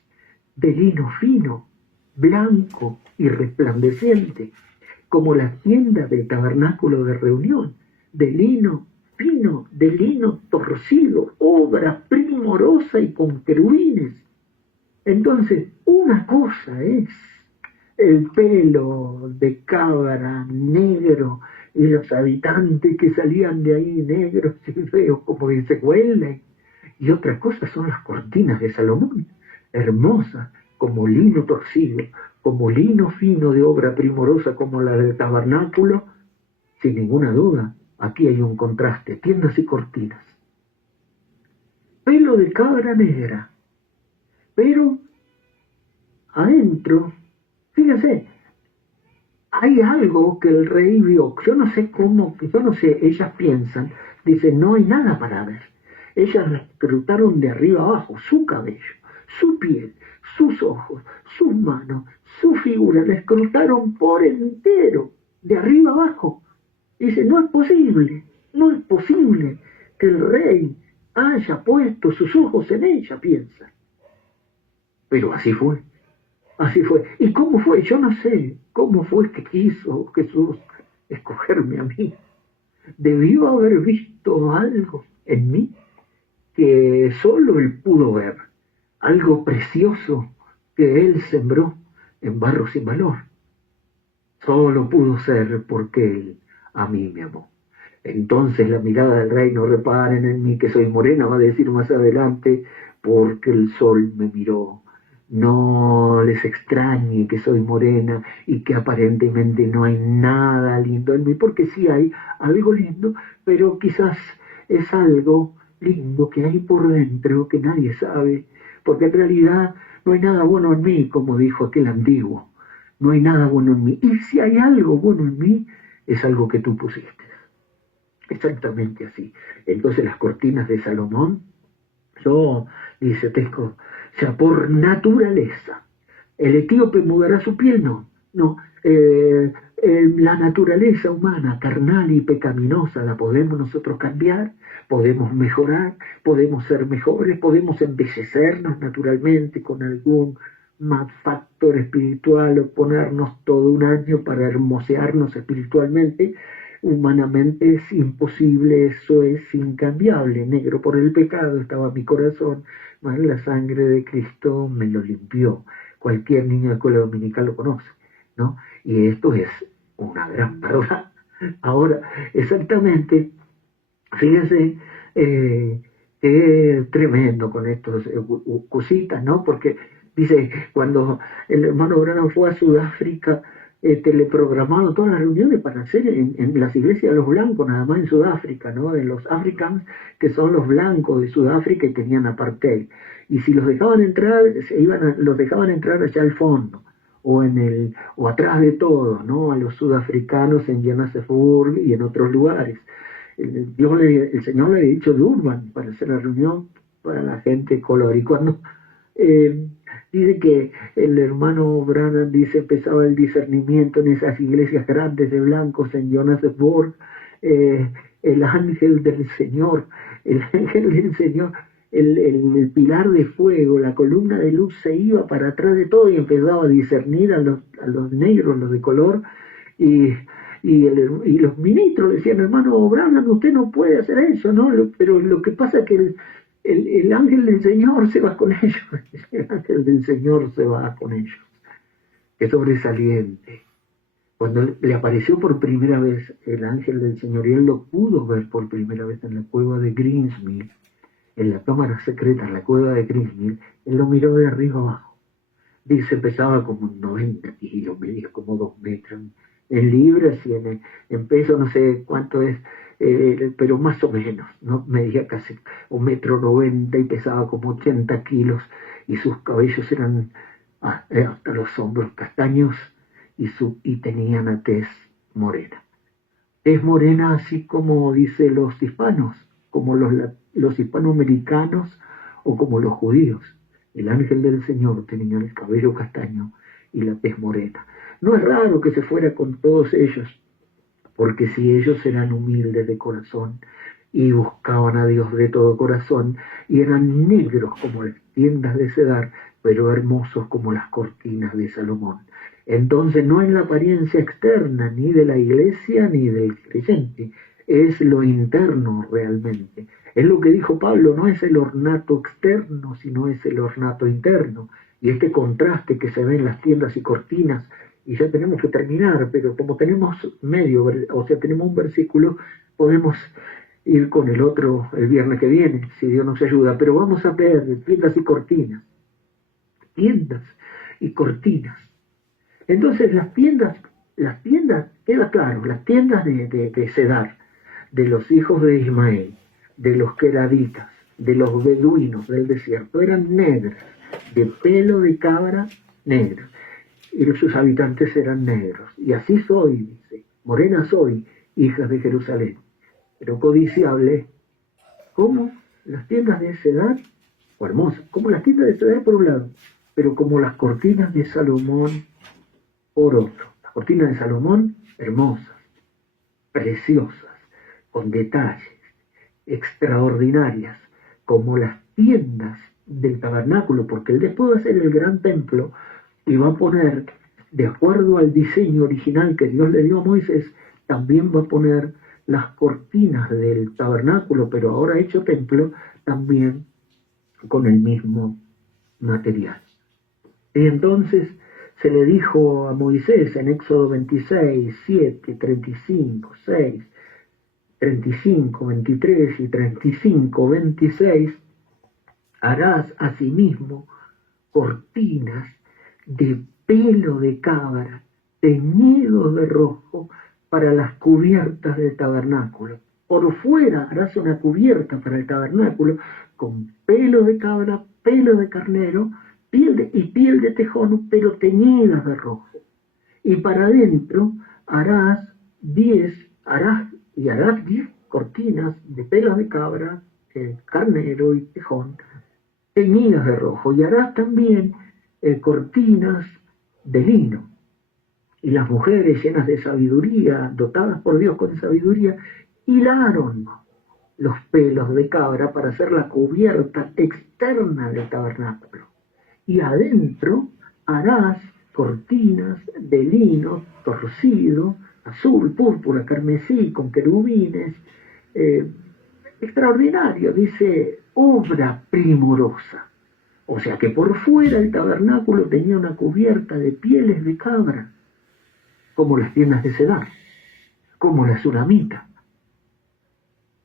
de lino fino, blanco y resplandeciente, como las tiendas del tabernáculo de reunión, de lino fino, de lino torcido, obra primorosa y con querubines. Entonces, una cosa es el pelo de cabra negro y los habitantes que salían de ahí negros y feos como que se huelen. Y otra cosa son las cortinas de Salomón, hermosas como lino torcido, como lino fino de obra primorosa como la del tabernáculo. Sin ninguna duda, aquí hay un contraste, tiendas y cortinas. Pelo de cabra negra, pero adentro, fíjense, hay algo que el rey vio. Yo no sé cómo, ellas piensan, dicen, no hay nada para ver. Ellas reclutaron de arriba abajo su cabello, su piel, sus ojos, sus manos, su figura, la escrutaron por entero, de arriba abajo. Dice, no es posible que el rey haya puesto sus ojos en ella, piensa. Pero así fue. Así fue. ¿Y cómo fue? Yo no sé cómo fue que quiso Jesús escogerme a mí. Debió haber visto algo en mí que solo él pudo ver. Algo precioso que él sembró en barro sin valor. Solo pudo ser porque él a mí me amó. Entonces la mirada del rey, no reparen en mí que soy morena, va a decir más adelante, porque el sol me miró. No les extrañe que soy morena y que aparentemente no hay nada lindo en mí, porque sí hay algo lindo, pero quizás es algo lindo que hay por dentro que nadie sabe, porque en realidad no hay nada bueno en mí, como dijo aquel antiguo. No hay nada bueno en mí. Y si hay algo bueno en mí, es algo que tú pusiste. Exactamente así. Entonces las cortinas de Salomón, dice Tesco, o sea, por naturaleza, el etíope mudará su piel, no, la naturaleza humana, carnal y pecaminosa, la podemos nosotros cambiar, podemos mejorar, podemos ser mejores, podemos embellecernos naturalmente con algún más factor espiritual o ponernos todo un año para hermosearnos espiritualmente. Humanamente es imposible, eso es incambiable. Negro por el pecado estaba mi corazón, mas la sangre de Cristo me lo limpió. Cualquier niño de escuela dominical lo conoce, ¿no? Y esto es una gran verdad. Ahora, exactamente, fíjense, qué tremendo con estos cositas, ¿no? Porque dice, cuando el hermano Branham fue a Sudáfrica, le programaron todas las reuniones para hacer en las iglesias de los blancos, nada más en Sudáfrica, ¿no? De los africanos, que son los blancos de Sudáfrica y tenían apartheid. Y si los dejaban entrar, los dejaban entrar allá al fondo, o atrás de todo, ¿no? A los sudafricanos en Johannesburg y en otros lugares. El Señor le había dicho Durban para hacer la reunión para la gente color. Y cuando dice que el hermano Branham empezaba el discernimiento en esas iglesias grandes de blancos en Johannesburg, el ángel del Señor, el pilar de fuego, la columna de luz se iba para atrás de todo y empezaba a discernir a los negros, los de color, y los ministros decían, hermano Branham, usted no puede hacer eso, ¿no? Pero lo que pasa es que el ángel del Señor se va con ellos. El ángel del Señor se va con ellos. Qué sobresaliente. Cuando le apareció por primera vez el ángel del Señor, y él lo pudo ver por primera vez en la cueva de Greensmith, en la cámara secreta, en la cueva de Grisnil, él lo miró de arriba abajo. Dice, pesaba como 90 kilos, medía como 2 metros, en libras y en peso no sé cuánto es, pero más o menos, ¿no? Medía casi 1,90 m y pesaba como 80 kilos, y sus cabellos eran hasta los hombros castaños, y tenía una tez morena. Es morena así como dice los hispanos, como los hispanoamericanos o como los judíos. El ángel del Señor tenía el cabello castaño y la tez morena. No es raro que se fuera con todos ellos, porque si ellos eran humildes de corazón y buscaban a Dios de todo corazón, y eran negros como las tiendas de Cedar, pero hermosos como las cortinas de Salomón. Entonces no es la apariencia externa ni de la iglesia ni del creyente, es lo interno realmente. Es lo que dijo Pablo, no es el ornato externo, sino es el ornato interno. Y este contraste que se ve en las tiendas y cortinas, y ya tenemos que terminar, pero como tenemos tenemos un versículo, podemos ir con el otro el viernes que viene, si Dios nos ayuda. Pero vamos a ver tiendas y cortinas. Tiendas y cortinas. Entonces las tiendas, queda claro, las tiendas de Cedar, de los hijos de Ismael, de los queraditas, de los beduinos del desierto, eran negras, de pelo de cabra negro, y sus habitantes eran negros. Y así soy, dice, morena soy, hijas de Jerusalén, pero codiciable, como las tiendas de Cedar, o hermosas, como las tiendas de Cedar por un lado, pero como las cortinas de Salomón por otro. Las cortinas de Salomón, hermosas, preciosas, con detalles, extraordinarias, como las tiendas del tabernáculo, porque él después va a hacer el gran templo y va a poner, de acuerdo al diseño original que Dios le dio a Moisés, también va a poner las cortinas del tabernáculo, pero ahora hecho templo, también con el mismo material. Y entonces se le dijo a Moisés en Éxodo 26, 7, 35, 6, 35, 23 y 35, 26, harás asimismo cortinas de pelo de cabra teñidos de rojo para las cubiertas del tabernáculo. Por fuera harás una cubierta para el tabernáculo con pelo de cabra, pelo de carnero, piel de tejón, pero teñidas de rojo. Y para adentro harás 10 cortinas de pelos de cabra, carnero y tejón, teñidas de rojo. Y harás también cortinas de lino. Y las mujeres llenas de sabiduría, dotadas por Dios con sabiduría, hilaron los pelos de cabra para hacer la cubierta externa del tabernáculo. Y adentro harás cortinas de lino torcido, azul, púrpura, carmesí, con querubines. Extraordinario, dice, obra primorosa. O sea que por fuera el tabernáculo tenía una cubierta de pieles de cabra, como las tiendas de Cedar, como la sulamita,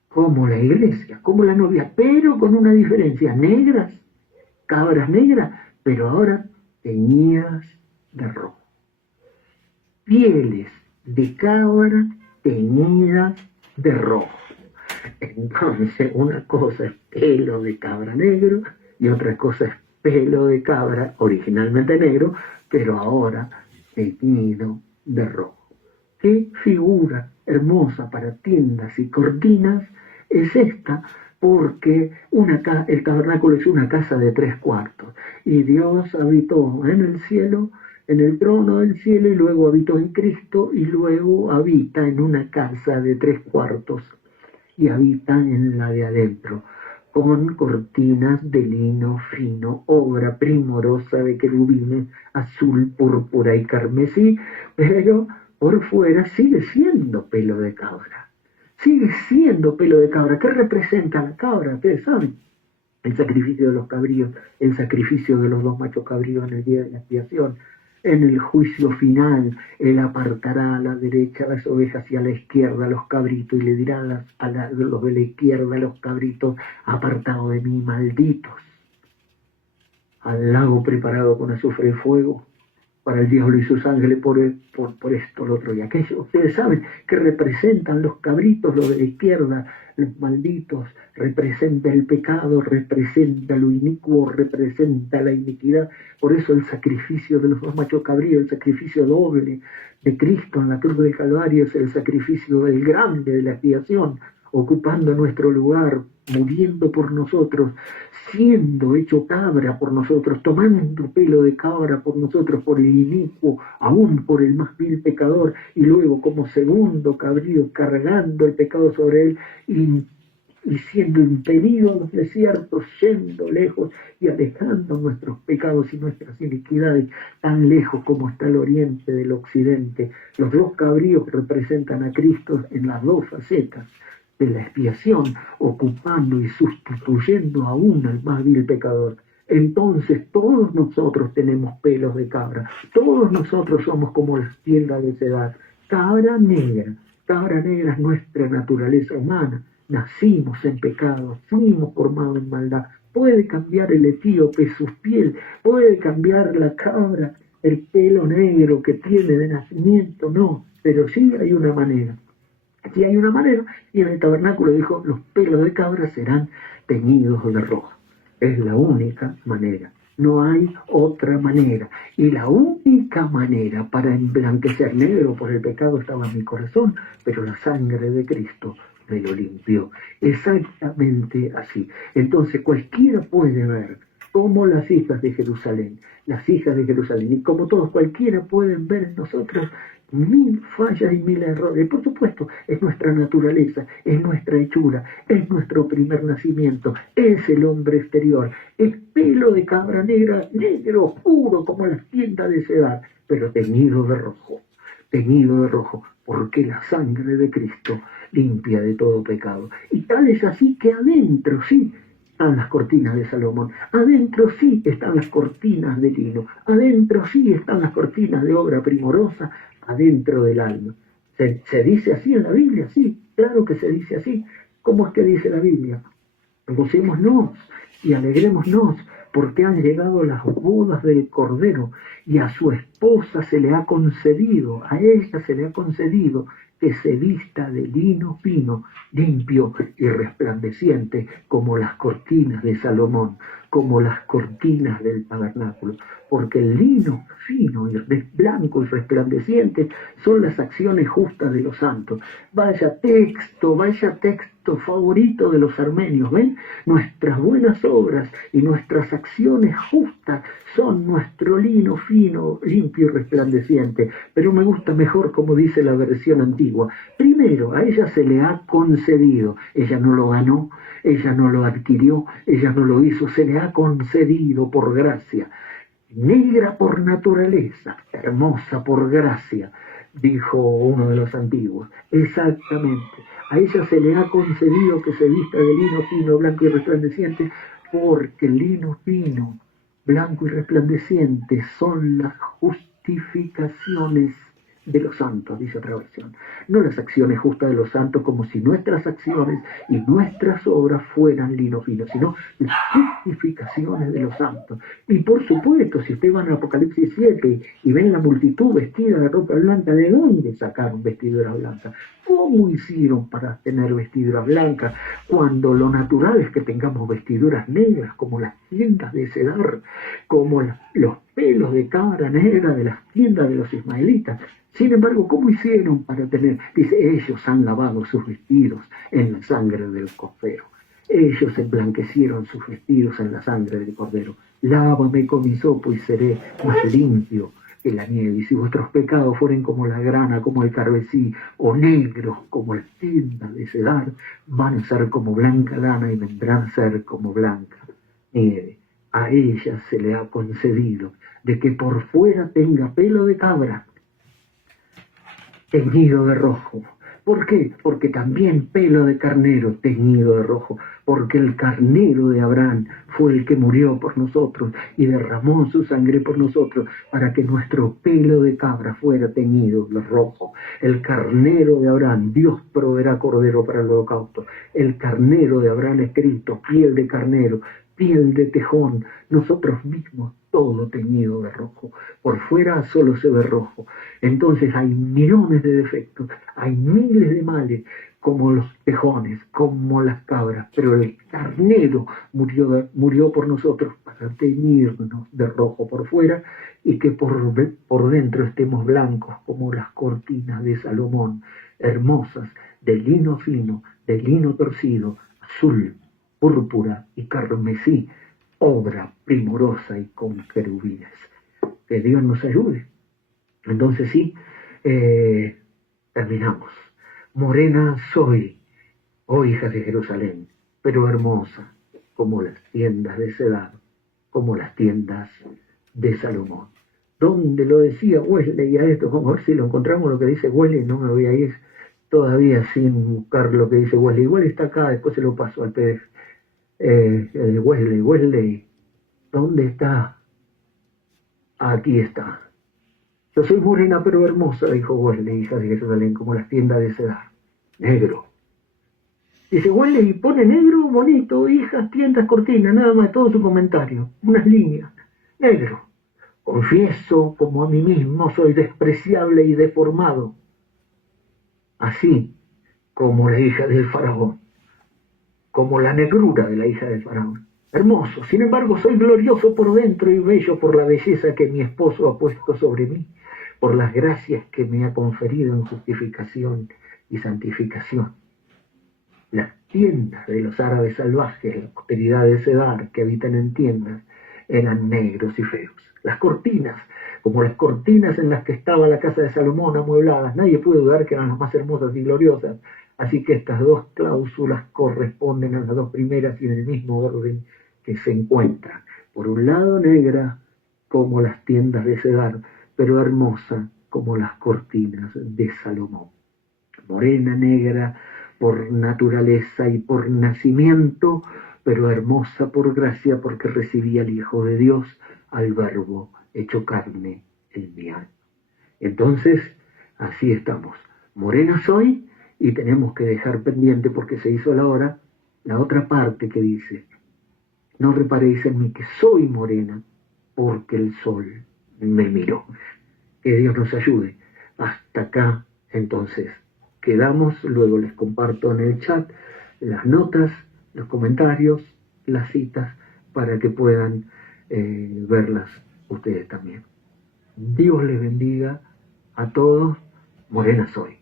como la iglesia, como la novia, pero con una diferencia: negras, cabras negras, pero ahora teñidas de rojo. Pieles de cabra teñidas de rojo. Entonces, una cosa es pelo de cabra negro y otra cosa es pelo de cabra originalmente negro, pero ahora teñido de rojo. ¿Qué figura hermosa para tiendas y cortinas es esta? Porque el tabernáculo es una casa de 3 cuartos, y Dios habitó en el cielo, en el trono del cielo, y luego habitó en Cristo, y luego habita en una casa de 3 cuartos, y habita en la de adentro, con cortinas de lino fino, obra primorosa de querubines, azul, púrpura y carmesí, pero por fuera sigue siendo pelo de cabra. Sigue siendo pelo de cabra. ¿Qué representa la cabra? Ustedes saben, el sacrificio de los cabríos, el sacrificio de los 2 machos cabríos en el día de la expiación. En el juicio final, Él apartará a la derecha las ovejas y a la izquierda los cabritos, y le dirá a los de la izquierda, a los cabritos: apartados de mí, malditos, al lago preparado con azufre y fuego, para el diablo y sus ángeles, por esto, lo otro y aquello. Ustedes saben que representan los cabritos, los de la izquierda, los malditos, representa el pecado, representa lo inicuo, representa la iniquidad. Por eso el sacrificio de los dos machos cabríos, el sacrificio doble de Cristo en la cruz del Calvario, es el sacrificio del grande de la expiación, ocupando nuestro lugar, muriendo por nosotros, siendo hecho cabra por nosotros, tomando pelo de cabra por nosotros, por el inicuo, aún por el más vil pecador, y luego como segundo cabrío, cargando el pecado sobre él, y siendo impelido a los desiertos, yendo lejos y alejando nuestros pecados y nuestras iniquidades, tan lejos como está el oriente del occidente. Los dos cabríos representan a Cristo en las dos facetas de la expiación, ocupando y sustituyendo aún al más vil pecador. Entonces todos nosotros tenemos pelos de cabra, todos nosotros somos como las tiendas de cedar. Cabra negra es nuestra naturaleza humana. Nacimos en pecado, fuimos formados en maldad. Puede cambiar el etíope su piel, puede cambiar la cabra el pelo negro que tiene de nacimiento, no, pero sí hay una manera. Sí hay una manera, y en el tabernáculo dijo: los pelos de cabra serán teñidos de rojo. Es la única manera, no hay otra manera. Y la única manera para emblanquecer negro por el pecado estaba en mi corazón, pero la sangre de Cristo me lo limpió. Exactamente así. Entonces cualquiera puede ver, como las hijas de Jerusalén, y como todos, cualquiera pueden ver en nosotros mil fallas y mil errores. Por supuesto, es nuestra naturaleza, es nuestra hechura, es nuestro primer nacimiento, es el hombre exterior, es pelo de cabra negra, negro, oscuro como las tiendas de cedar, pero teñido de rojo, porque la sangre de Cristo limpia de todo pecado. Y tal es así que adentro sí están las cortinas de Salomón, adentro sí están las cortinas de lino, adentro sí están las cortinas de obra primorosa, adentro del alma. ¿Se dice así en la Biblia? Sí, claro que se dice así. ¿Cómo es que dice la Biblia? Gocémonos y alegrémonos, porque han llegado las bodas del Cordero, y a su esposa se le ha concedido, a ella se le ha concedido que se vista de lino fino, limpio y resplandeciente, como las cortinas de Salomón, como las cortinas del tabernáculo, porque el lino fino y blanco y resplandeciente son las acciones justas de los santos. Vaya texto favorito de los armenios, ¿ven? Nuestras buenas obras y nuestras acciones justas son nuestro lino fino, limpio y resplandeciente. Pero me gusta mejor como dice la versión antigua. Primero, a ella se le ha concedido, ella no lo ganó, ella no lo adquirió, ella no lo hizo, se le ha concedido por gracia. Negra por naturaleza, hermosa por gracia, dijo uno de los antiguos. Exactamente. A ella se le ha concedido que se vista de lino fino, blanco y resplandeciente, porque el lino fino, blanco y resplandeciente son las justificaciones de los santos, dice otra versión. No las acciones justas de los santos, como si nuestras acciones y nuestras obras fueran lino fino, sino las justificaciones de los santos. Y por supuesto, si ustedes van a Apocalipsis 7 y ven la multitud vestida de ropa blanca, ¿de dónde sacaron vestidura blanca? ¿Cómo hicieron para tener vestidura blanca? Cuando lo natural es que tengamos vestiduras negras, como las tiendas de cedar, como los pelos de cabra negra de las tiendas de los ismaelitas. Sin embargo, ¿cómo hicieron para tener? Dice, ellos han lavado sus vestidos en la sangre del Cordero. Ellos emblanquecieron sus vestidos en la sangre del Cordero. Lávame con hisopo y seré más limpio que la nieve. Y si vuestros pecados fueren como la grana, como el carmesí, o negros como la tienda de cedar, van a ser como blanca lana y vendrán a ser como blanca nieve. A ella se le ha concedido de que por fuera tenga pelo de cabra, teñido de rojo, ¿Por qué? Porque también pelo de carnero teñido de rojo, porque el carnero de Abraham fue el que murió por nosotros y derramó su sangre por nosotros para que nuestro pelo de cabra fuera teñido de rojo. El carnero de Abraham, Dios proveerá cordero para el holocausto. El carnero de Abraham es Cristo, piel de carnero, piel de tejón, nosotros mismos, todo teñido de rojo. Por fuera solo se ve rojo. Entonces hay millones de defectos, hay miles de males, como los tejones, como las cabras, pero el carnero murió por nosotros para teñirnos de rojo por fuera y que por dentro estemos blancos como las cortinas de Salomón, hermosas, de lino fino, de lino torcido, azul, púrpura y carmesí, obra primorosa y con querubines. Que Dios nos ayude. Entonces sí, terminamos. Morena soy, oh hija de Jerusalén, pero hermosa como las tiendas de Cedar, como las tiendas de Salomón. ¿Dónde lo decía Wesley a esto? Vamos a ver si lo encontramos, lo que dice Wesley. No me voy a ir todavía sin buscar lo que dice Wesley. Igual está acá, después se lo paso al PDF. Wesley, ¿dónde está? Aquí está. Yo soy morena pero hermosa, dijo Wesley, hija de Jerusalén, como las tiendas de Cedar. Negro. Dice Wesley, pone negro, bonito, hijas, tiendas, cortinas, nada más, todo su comentario. Unas líneas. Negro. Confieso, como a mí mismo, soy despreciable y deformado. Así como la hija del faraón. Como la negrura de la hija del faraón. Hermoso, sin embargo, soy glorioso por dentro y bello por la belleza que mi esposo ha puesto sobre mí, por las gracias que me ha conferido en justificación y santificación. Las tiendas de los árabes salvajes, la posteridad de Cedar, que habitan en tiendas, eran negros y feos. Las cortinas, como las cortinas en las que estaba la casa de Salomón amuebladas, nadie puede dudar que eran las más hermosas y gloriosas. Así que estas dos cláusulas corresponden a las dos primeras y en el mismo orden que se encuentran. Por un lado, negra como las tiendas de Cedar, pero hermosa como las cortinas de Salomón. Morena, negra por naturaleza y por nacimiento, pero hermosa por gracia porque recibía al Hijo de Dios, al Verbo hecho carne en mi alma. Entonces, así estamos. Morena soy y tenemos que dejar pendiente porque se hizo la otra parte que dice, no reparéis en mí que soy morena porque el sol me miró. Que Dios nos ayude. Hasta acá, entonces, quedamos. Luego les comparto en el chat las notas, los comentarios, las citas, para que puedan verlas ustedes también. Dios les bendiga a todos. Morena soy.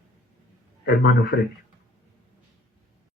Hermano Freddy.